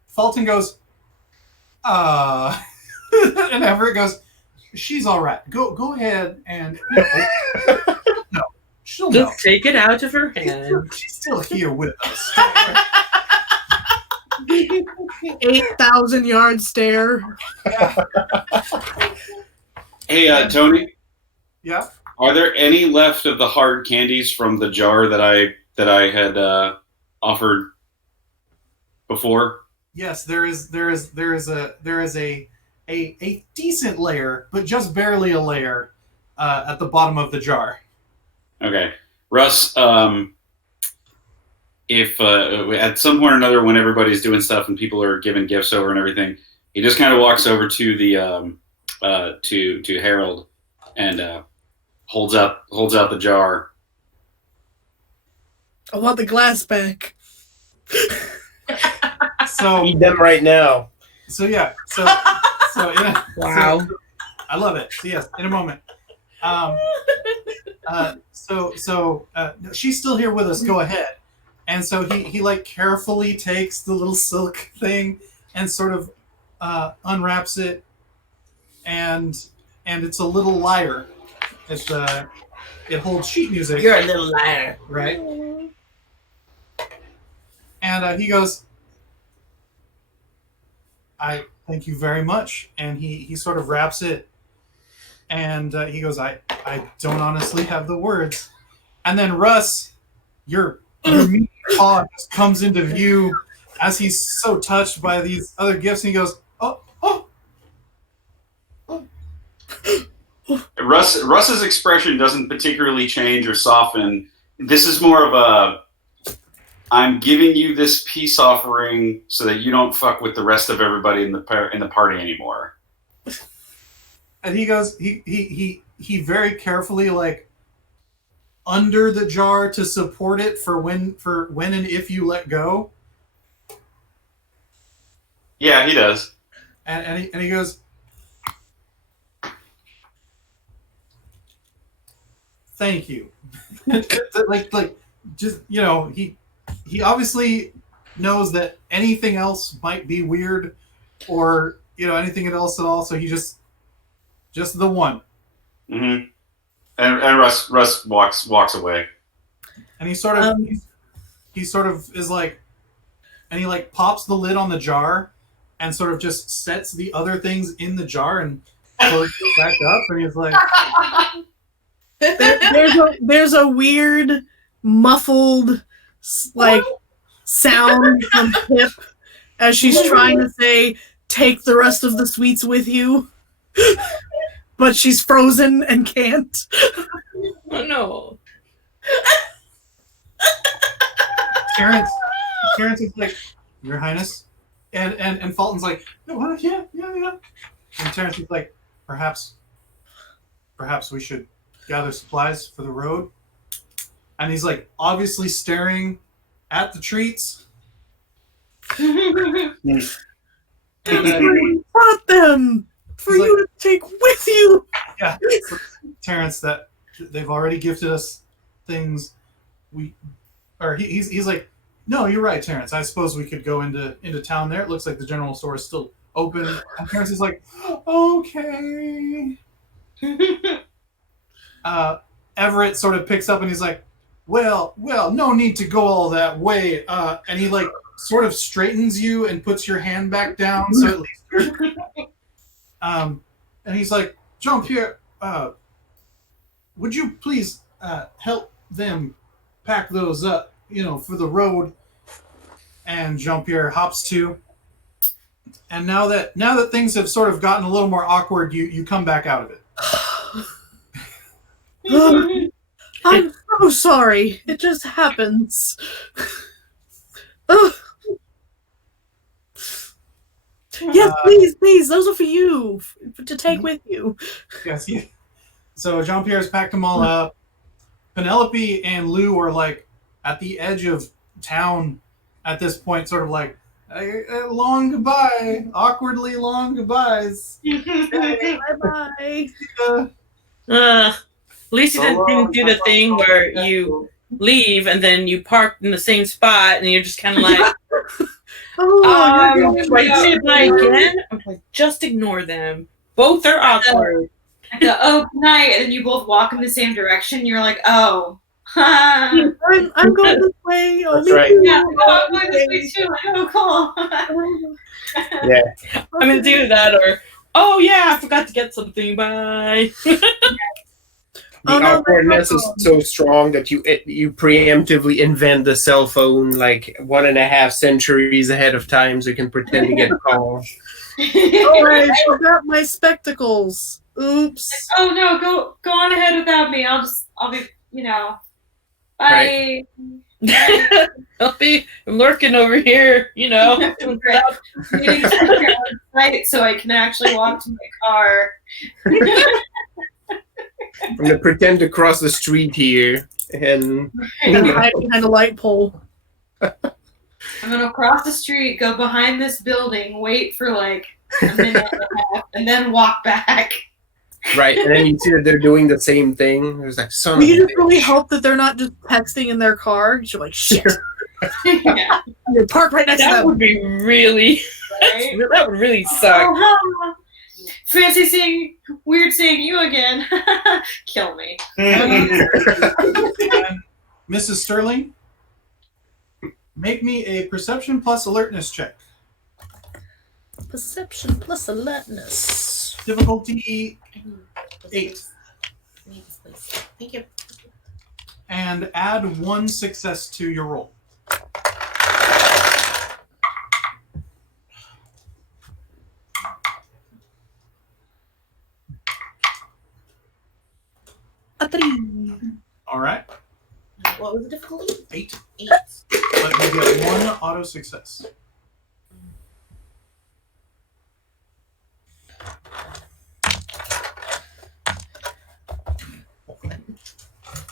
Fulton goes, and Everett goes, she's all right. Go ahead and no, she'll know. Just take it out of her hand. She's still here with us. 8,000 yard stare. Hey, Tony, Yeah. are there any left of the hard candies from the jar that I had offered before? Yes, there is a decent layer, but just barely a layer at the bottom of the jar. Okay, Russ. If at some point or another, when everybody's doing stuff and people are giving gifts over and everything, he just kind of walks over to the to Harold and holds out the jar. I want the glass back. So Eat them right now. So yeah, so Wow. so, I love it. So yes, in a moment. No, she's still here with us. Go ahead. And so he like carefully takes the little silk thing and sort of unwraps it, and it's a little lyre. It holds sheet music. You're a little liar. Right. And he goes, I thank you very much. And he sort of wraps it, and he goes, I don't honestly have the words. And then Russ, your meaty paw just comes into view as he's so touched by these other gifts, and he goes, oh. Russ's expression doesn't particularly change or soften. This is more of a, I'm giving you this peace offering so that you don't fuck with the rest of everybody in the party anymore. And he goes, he very carefully, like, under the jar to support it for when and if you let go. Yeah, he does. And he goes, thank you. like just, you know, he obviously knows that anything else might be weird, or, you know, anything else at all, so he just the one. Mm-hmm. And Russ walks away. And he sort of he sort of is like, and he like pops the lid on the jar and sort of just sets the other things in the jar and closes it back up, and he's like, There's a weird muffled like sound from Pip as she's trying to say, take the rest of the sweets with you, but she's frozen and can't. Oh no. Terrence is like, Your Highness, and Fulton's like, no, yeah. And Terrence is like, perhaps we should gather supplies for the road. And he's like obviously staring at the treats. I brought them for He's you to take with you. Yeah, Terrence, that they've already gifted us things. He's like, no, you're right, Terrence. I suppose we could go into town there. It looks like the general store is still open. And Terrence is like, okay. Everett sort of picks up and he's like, well, no need to go all that way. And he like sort of straightens you and puts your hand back down, so at least you're. And he's like, Jean-Pierre, would you please help them pack those up, for the road? And Jean-Pierre hops to. And now that things have sort of gotten a little more awkward, you come back out of it. I'm so sorry. It just happens. Ugh. Yes, please. Those are for you to take with you. Yes. So Jean-Pierre's packed them all up. Penelope and Lou are like at the edge of town at this point, sort of like long goodbye, awkwardly long goodbyes. Bye-bye. At least you didn't do the thing where you leave and then you park in the same spot and you're just kind of like, say bye again? I'm like, just ignore them. Both are awkward. Good night, and then you both walk in the same direction. You're like, oh. I'm going this way. That's right. Yeah, I'm going this way too. Oh, cool. Yeah. I'm gonna do that, or I forgot to get something. Bye. The awkwardness is so strong that you preemptively invent the cell phone like 1.5 centuries ahead of time, so you can pretend to get a call. Oh, I forgot my spectacles. Oops. Oh no, go on ahead without me. I'll be, bye. Right. I'll be lurking over here, Meeting outside so I can actually walk to my car. I'm gonna pretend to cross the street here and hide behind a light pole. I'm gonna cross the street, go behind this building, wait for like a minute and a half, and then walk back. Right, and then you see that they're doing the same thing. There's like son. You just really hope that they're not just texting in their car. You're like, shit. Yeah. You're parked right next to That them. would be really. Right? That would really suck. Oh, fancy weird seeing you again. Kill me. And Mrs. Sterling, make me a perception plus alertness check. Perception plus alertness. Difficulty 8. Thank you. And add 1 success to your roll. A 3. All right. What was the difficulty? 8. 8. But you get 1 auto success.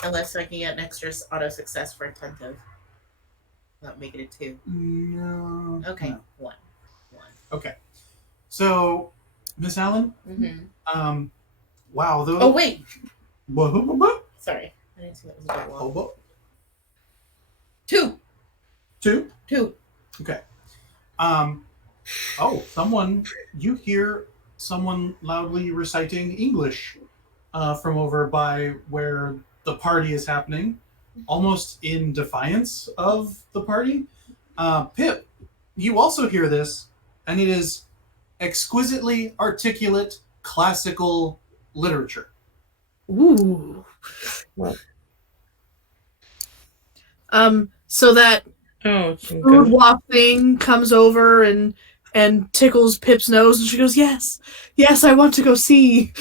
Unless I can get an extra auto success for attentive. Not make it a 2. No. Okay, No. 1. Okay. So, Miss Allen, Mm-hmm. wow. Oh, wait. What? Sorry. I didn't see that was a bit long. 2. 2? 2. Okay. You hear someone loudly reciting English from over by where the party is happening, almost in defiance of the party. Pip, you also hear this, and it is exquisitely articulate classical literature. Ooh. So that food walk thing comes over and tickles Pip's nose, and she goes, yes, I want to go see.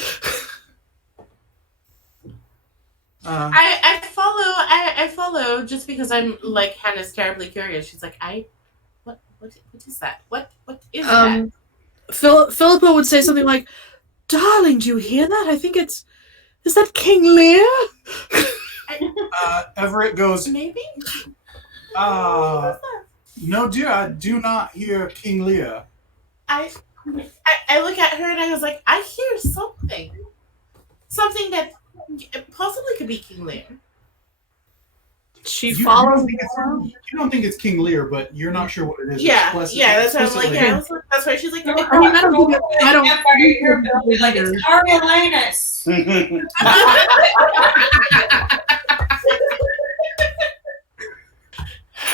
I follow just because I'm like Hannah's terribly curious. She's like, what is that? What is that? Philippa would say something like, darling, do you hear that? I think is that King Lear? Everett goes, Maybe. No, dear, I do not hear King Lear. I look at her and I was like, I hear something. Something that possibly could be King Lear. She You follows don't think it's King Lear, but you're not sure what it is. Yeah, that's why I'm like, explicitly. that's why she's like, I mean, I don't You're like it's Coriolanus.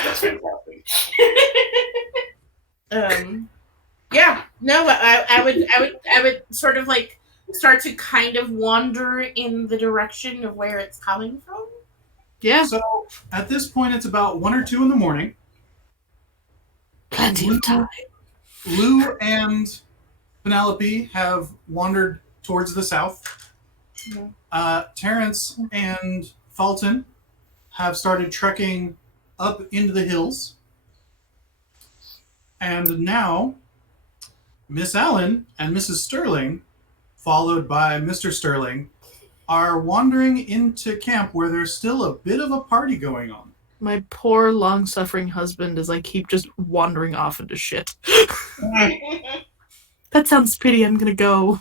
That's fantastic. Yeah, no, I would sort of like start to kind of wander in the direction of where it's coming from. Yeah. So at this point, it's about 1 or 2 in the morning. Plenty of time. Lou and Penelope have wandered towards the south. Terrence and Fulton have started trekking up into the hills. And now, Miss Allen and Mrs. Sterling, followed by Mr. Sterling, are wandering into camp where there's still a bit of a party going on. My poor, long-suffering husband as I keep just wandering off into shit. That sounds pity. I'm gonna go.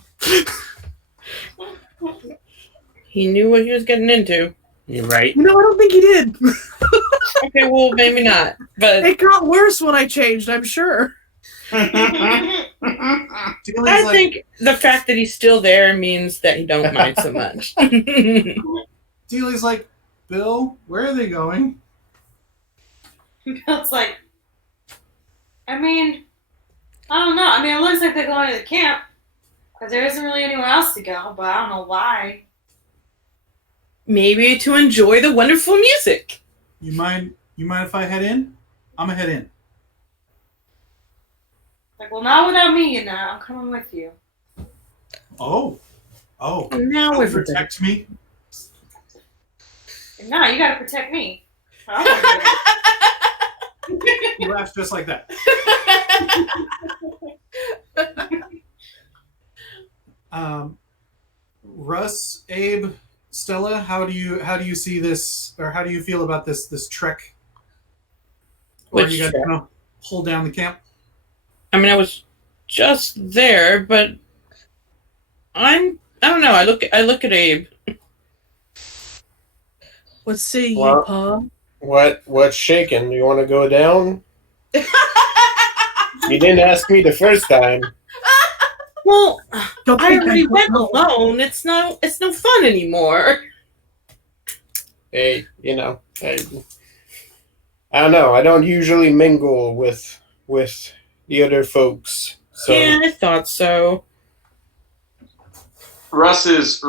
He knew what he was getting into. You're right. No, I don't think he did. Okay, well, maybe not. But It got worse when I changed, I'm sure. I think the fact that he's still there means that he don't mind so much. Dealey's like, Bill, where are they going? Bill's like, I mean, I don't know. I mean, it looks like they're going to the camp because there isn't really anywhere else to go, but I don't know why. Maybe to enjoy the wonderful music. You mind if I head in? I'm gonna head in. Like, well, not without me, you know. I'm coming with you. Oh. Now Will you protect me? No, you gotta protect me. I don't wanna do that. He laughs just like that. Russ, Abe, Stella, how do you see this, or how do you feel about this trek? Or are Which you guys trek? gonna hold down the camp? I mean, I was just there, but I don't know. I look at Abe. What say ye, Well- Pa? What's shaking? You want to go down? You didn't ask me the first time. Well, Don't I think already I'm- went alone. It's no fun anymore. Hey, I don't know. I don't usually mingle with the other folks. So Yeah, I thought so. Russ is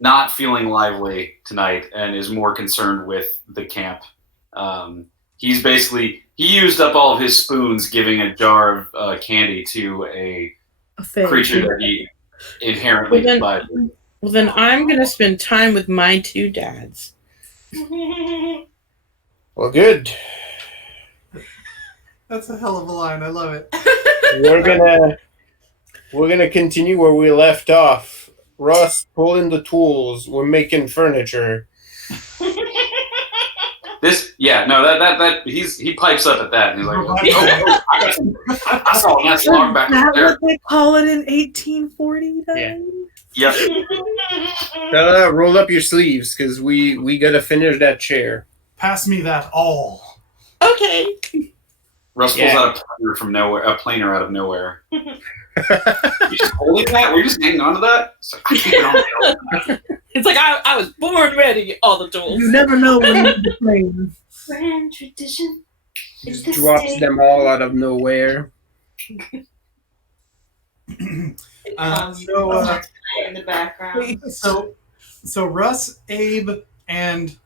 not feeling lively tonight and is more concerned with the camp. He used up all of his spoons giving a jar of candy to a fake. creature that he inherently but Well, then I'm gonna spend time with my two dads. well, good. That's a hell of a line. I love it. We're gonna continue where we left off. Russ, pull in the tools. We're making furniture. he pipes up at that and he's like, I saw a nice log back Is that there. what they call it in 1849? Yeah. Yep. Roll up your sleeves, because we gotta finish that chair. Pass me that all. Okay. Russ pulls out a planer out of nowhere. You just holding that? We're just hanging on to that? So I keep it on the It's like I was born ready. All the tools. You never know when you're playing. Grand tradition. He just It's the drops same. them all out of nowhere. In the background. So Russ, Abe, and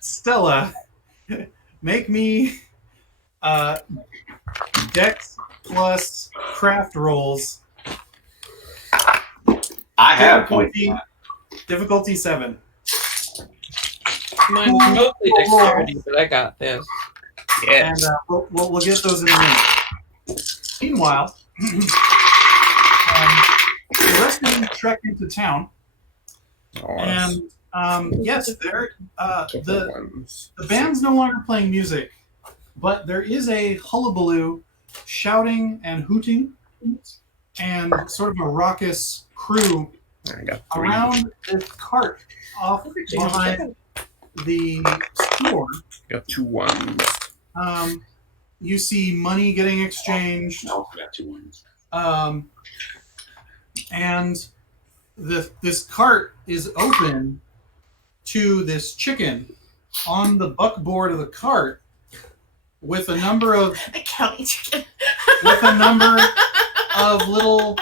Stella make me Dex plus craft rolls. I have points. Difficulty 7. Mine's mostly dexterity, but I got this. Yeah. And we'll get those in a minute. Meanwhile, the rest of you trek into town, and Yes, there. The Ones. band's no longer playing music, but there is a hullabaloo, shouting and hooting, and sort of a raucous crew I got 3. around this cart off behind the store. Got 2 ones. You see money getting exchanged, I also got 2 ones. and this cart is open to this chicken on the buckboard of the cart with a number of The county chicken. with a number of little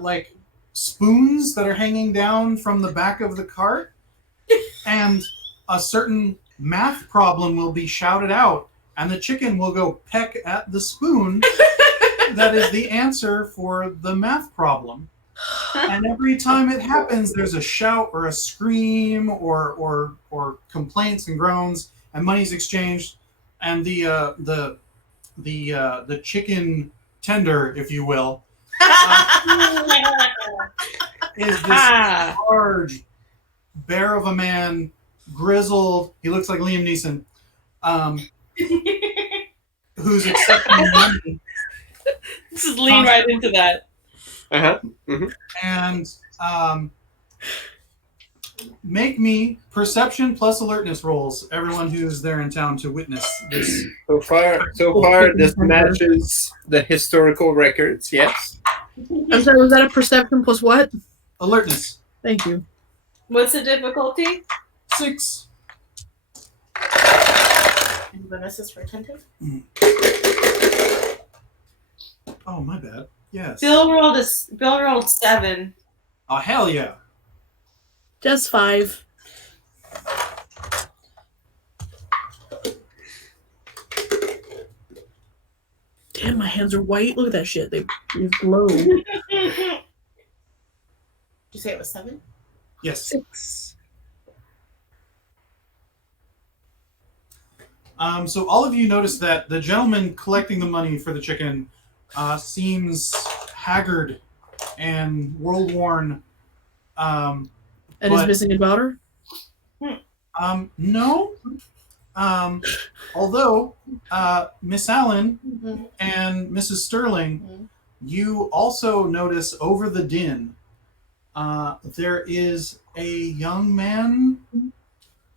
like spoons that are hanging down from the back of the cart, and a certain math problem will be shouted out, and the chicken will go peck at the spoon that is the answer for the math problem. And every time it happens, there's a shout or a scream or complaints and groans, and money's exchanged, and the chicken tender, if you will, is this large bear of a man, grizzled. He looks like Liam Neeson, who's accepting money. This is lean right into that. Uh-huh. And make me perception plus alertness rolls, everyone who's there in town to witness this. So far, this matches the historical records. Yes. I'm sorry, was that a perception plus what? Alertness. Thank you. What's the difficulty? 6. And bonuses for attentive. Oh, my bad. Yes. Bill rolled 7. Oh, hell yeah. Just 5. Damn, my hands are white. Look at that shit. They glow. Did you say it was 7? Yes. 6. So all of you notice that the gentleman collecting the money for the chicken seems haggard and world-worn. And But- is missing a daughter? No. Although, Miss Allen and Mrs. Sterling, you also notice over the din, there is a young man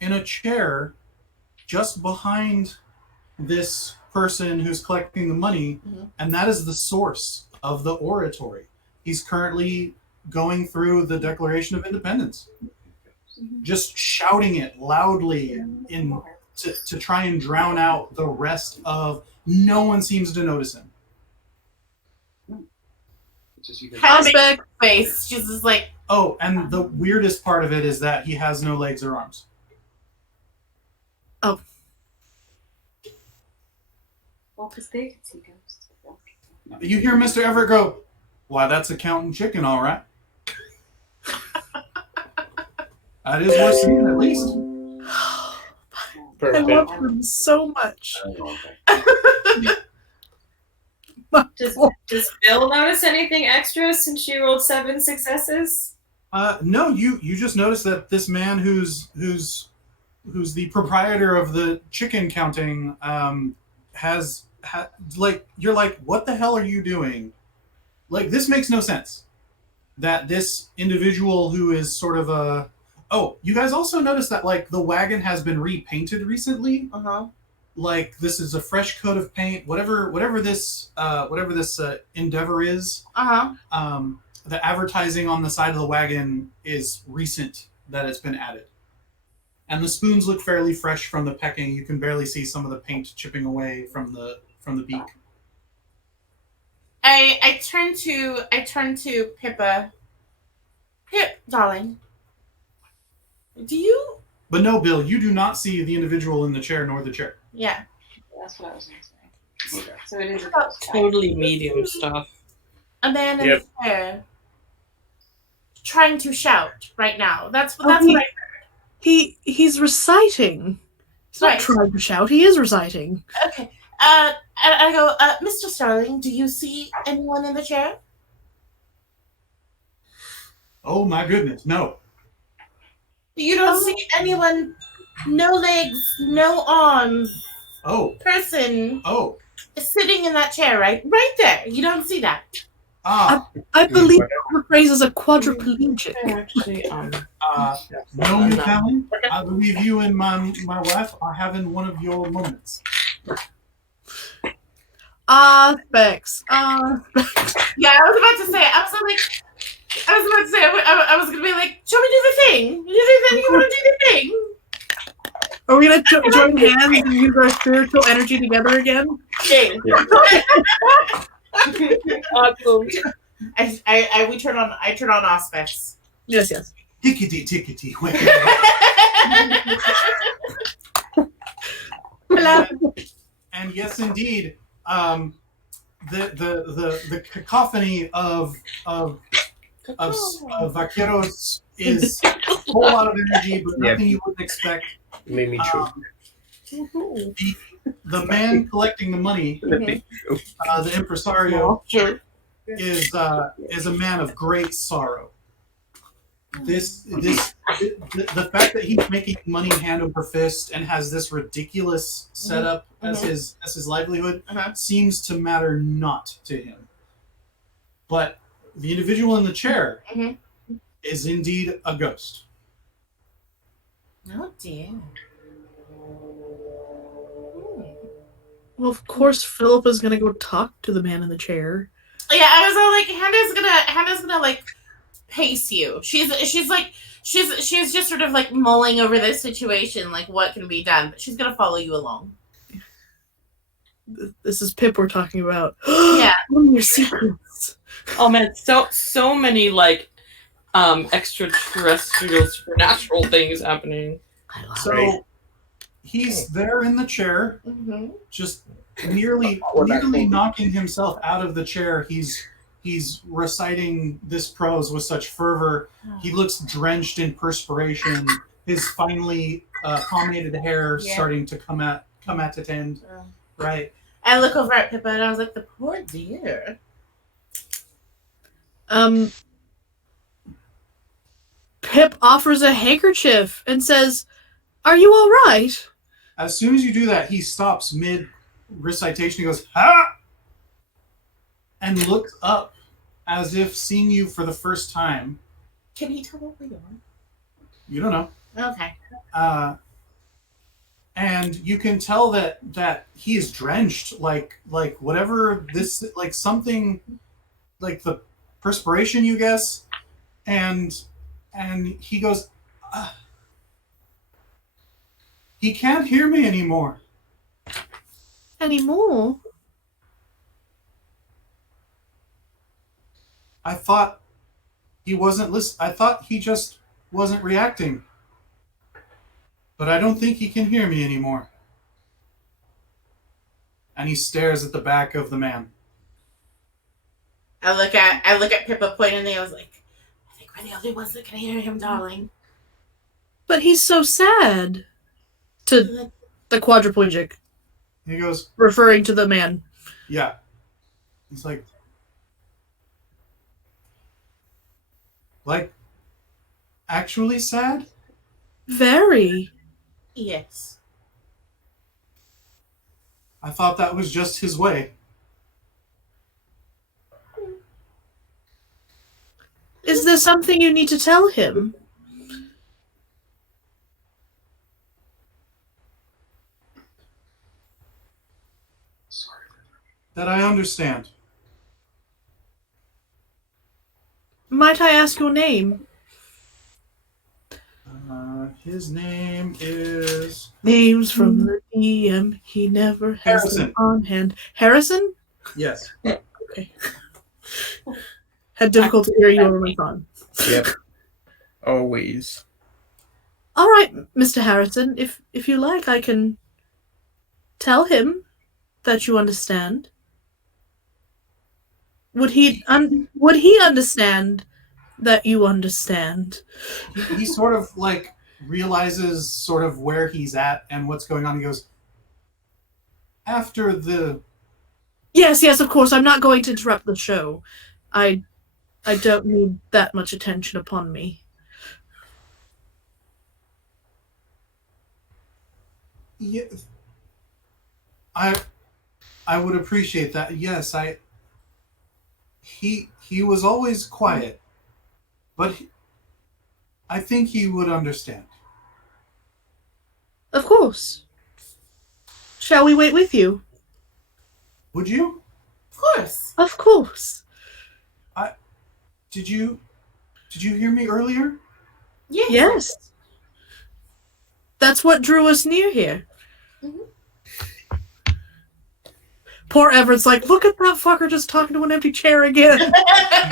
in a chair just behind this person who's collecting the money, and that is the source of the oratory. He's currently going through the Declaration of Independence, just shouting it loudly to try and drown out the rest of. No one seems to notice him. It's just you guys. Prospect. Face. She's just like, Oh, and the weirdest part of it is that he has no legs or arms. Well, because they can see ghosts. You hear Mr. Everett go, "Why, that's Accountant Chicken, all right." That is worth seeing, at least. I Perfect. love him so much. Does Bill notice anything extra since she rolled 7 successes? No, you just notice that this man who's the proprietor of the chicken counting has like, you're like, what the hell are you doing? Like, this makes no sense. That this individual who is sort of a you guys also notice that like the wagon has been repainted recently. Like, this is a fresh coat of paint. Whatever this endeavor is. The advertising on the side of the wagon is recent that it's been added. And the spoons look fairly fresh from the pecking. You can barely see some of the paint chipping away from the beak. I turn to Pippa. Pip, darling. Do you? But no, Bill, you do not see the individual in the chair nor the chair. Yeah. That's what I was going to say. Okay. So it is a About ghost. Totally medium stuff. A man in Yep. the chair trying to shout right now. That's Oh, what I. He's reciting. He's not Right. trying to shout. He is reciting. Okay. I go, Mr. Sterling, do you see anyone in the chair? Oh my goodness, no. You don't see anyone, no legs, no arms, Oh, person sitting in that chair, right there. You don't see that. ah, I believe the phrase is a quadriplegic. Actually, no, New Callan. I believe you and my wife are having one of your moments. Specs. Yeah, I was about to say. I was gonna be like, shall we do the thing? You want to do the thing? Are we gonna join hands and use our spiritual energy together again? Yeah. awesome. I turn on aspects. Yes. Tickety. Hello. And yes, indeed, the cacophony of vaqueros is a whole lot of energy, but nothing you wouldn't expect. It made me choke. The man collecting the money, the impresario, is a man of great sorrow. The fact that he's making money hand over fist and has this ridiculous setup as his livelihood seems to matter not to him. But the individual in the chair is indeed a ghost. Oh dear. Well, of course, Philip is gonna go talk to the man in the chair. Yeah, I was all like, Hannah's gonna like pace you. She's just sort of like mulling over this situation, like what can be done, but she's gonna follow you along. This is Pip we're talking about. Yeah. What are your secrets? Oh man, so many like extraterrestrial supernatural things happening. So he's there in the chair, just nearly knocking himself out of the chair. He's reciting this prose with such fervor. He looks drenched in perspiration. His finely pomade hair starting to come at its end. Right. I look over at Pippa and I was like, the poor dear. Pip offers a handkerchief and says, "Are you all right?" As soon as you do that, he stops mid recitation. He goes, "Ha!" and looks up as if seeing you for the first time. Can he tell what we are? You don't know. Okay. And you can tell that he is drenched, like whatever this, like something, like the perspiration, you guess. And he goes, he can't hear me anymore. Anymore? I thought he wasn't listening. I thought he just wasn't reacting. But I don't think he can hear me anymore. And he stares at the back of the man. I look at Pippa pointedly. I was like, I think we're the only ones that can hear him, darling. But he's so sad. To the quadriplegic. He goes, referring to the man. Yeah. He's like, actually sad? Very. Yes. I thought that was just his way. Is there something you need to tell him? That I understand. Might I ask your name? His name is... Names from the DM. He never has them on hand. Harrison? Yes. Okay. Had difficulty hearing you over my phone. Yep. Always. All right, Mr. Harrison. If you like, I can tell him that you understand. Would he understand that you understand? He sort of like realizes sort of where he's at and what's going on. He goes, after the... Yes, of course. I'm not going to interrupt the show. I don't need that much attention upon me. Yeah, I would appreciate that. Yes, he was always quiet, but I think he would understand. Of course. Shall we wait with you? Would you? Of course. Of course. Did you hear me earlier? Yes. Yes. That's what drew us near here. Mhm. Poor Everett's like, look at that fucker just talking to an empty chair again.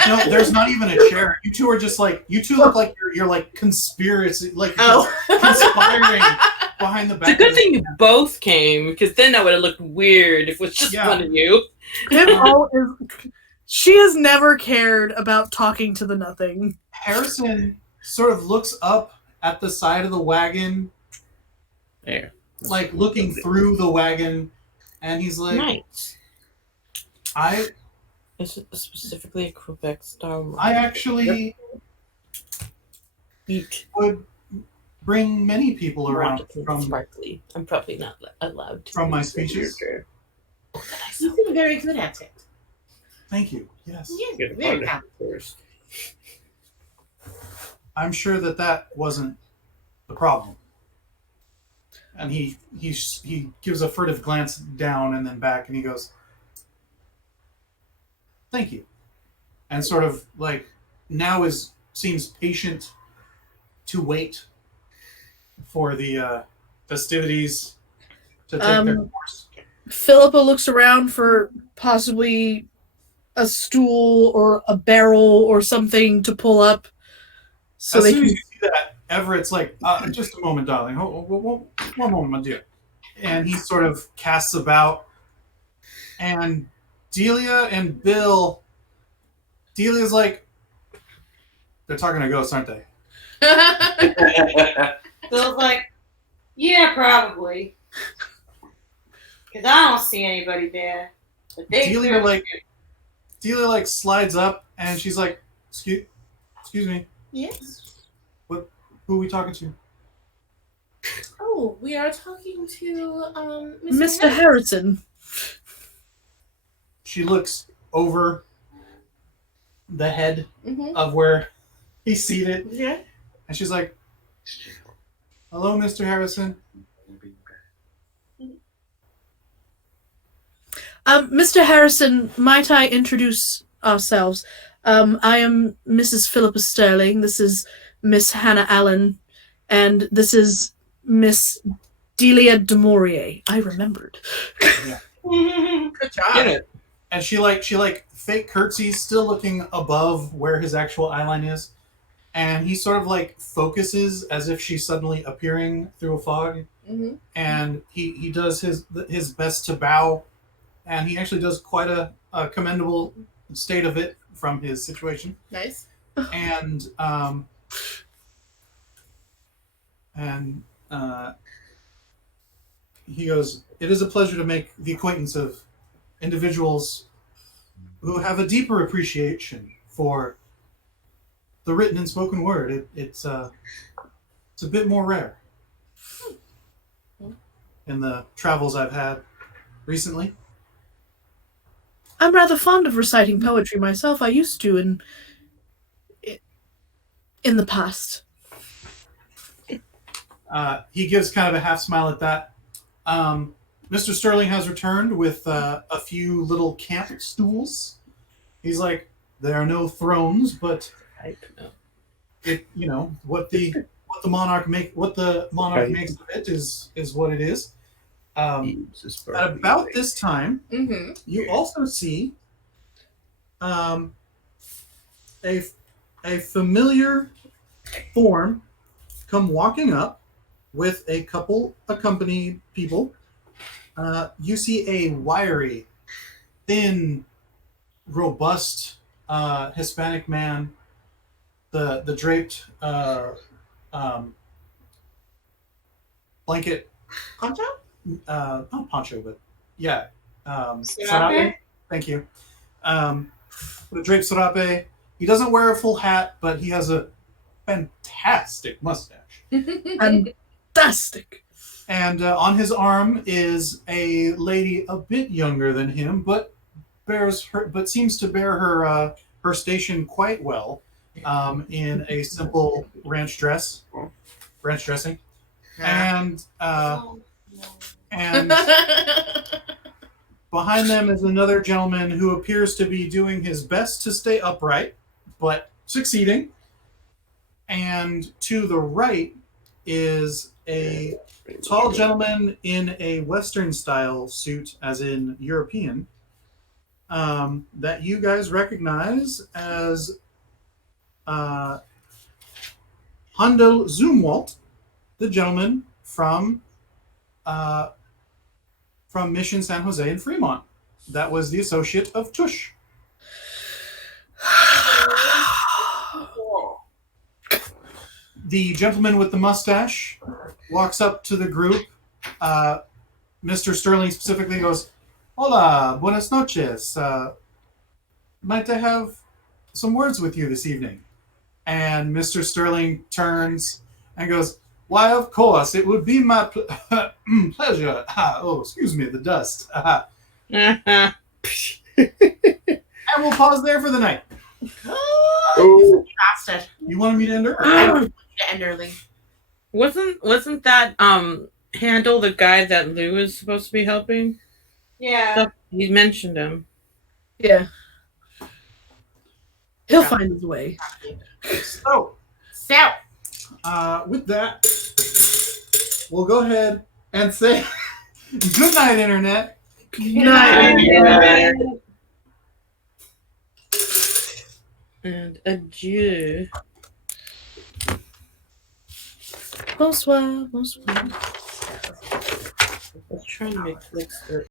No, there's not even a chair. You two are just like, you two look like you're like conspiracy, like conspiring behind the back. It's a good of thing you both came, because then that would have looked weird if it was just Yeah. one of you. She has never cared about talking to the nothing. Harrison sort of looks up at the side of the wagon, There. like looking through the wagon, and he's like, Nice. Is it specifically a Quebec style? I actually Eat. would bring many people around from sparkly. I'm probably not allowed to. my species. You seem very good at it. Thank you. Yes. Yeah, very good. First. I'm sure that wasn't the problem. And he gives a furtive glance down and then back, and he goes, "Thank you," and sort of like now seems patient to wait for the festivities to take their course. Philippa looks around for possibly a stool or a barrel or something to pull up. So As they soon can... as you see that, Everett's like, "Just a moment, darling. One moment, my dear." And he sort of casts about, and Delia and Bill. Delia's like, they're talking to ghosts, aren't they? Bill's like, yeah, probably. Because I don't see anybody there. But they Delia like slides up, and she's like, excuse me, Yes. who are we talking to? Oh, we are talking to Mr. Harrison. She looks over the head Mm-hmm. of where he's seated, Yeah. and she's like, "Hello, Mr. Harrison." Mr. Harrison, might I introduce ourselves? I am Mrs. Philippa Sterling. This is Miss Hannah Allen, and this is Miss Delia de Maurier. I remembered. Good job. Get it. And she fake curtsies, still looking above where his actual eyeline is, and he sort of like focuses as if she's suddenly appearing through a fog, Mm-hmm. and he does his best to bow, and he actually does quite a commendable state of it from his situation. Nice. And he goes, "It is a pleasure to make the acquaintance of individuals who have a deeper appreciation for the written and spoken word. It's a bit more rare in the travels I've had recently." I'm rather fond of reciting poetry myself. I used to in the past. He gives kind of a half smile at that. Mr. Sterling has returned with a few little camp stools. He's like, "There are no thrones, but what the monarch makes of it is what it is." At about this time, Mm-hmm. you also see a familiar form come walking up with a couple accompanied people. You see a wiry, thin, robust Hispanic man. The draped blanket. Poncho? Not poncho, but yeah. Serape? Serape. Thank you. The draped serape. He doesn't wear a full hat, but he has a fantastic mustache. Fantastic. And on his arm is a lady a bit younger than him, but seems to bear her station quite well, in a simple ranch dressing, and behind them is another gentleman who appears to be doing his best to stay upright, but succeeding. And to the right is a tall gentleman in a Western-style suit, as in European, that you guys recognize as Handel Zumwalt, the gentleman from Mission San Jose in Fremont. That was the associate of Tush. The gentleman with the mustache walks up to the group. Mr. Sterling specifically goes, "Hola, buenas noches. Might I have some words with you this evening?" And Mr. Sterling turns and goes, "Why, of course, it would be my pleasure. Oh, excuse me, the dust." And we'll pause there for the night. Oh, bastard. You wanted me to end I her? wanted to end early. Wasn't that Handel the guy that Lou was supposed to be helping? Yeah. He mentioned him. Yeah. He'll find his way. So, with that, we'll go ahead and say good night, Internet. Good night. And adieu. Bonsoir, bonsoir. Let's try and make this work.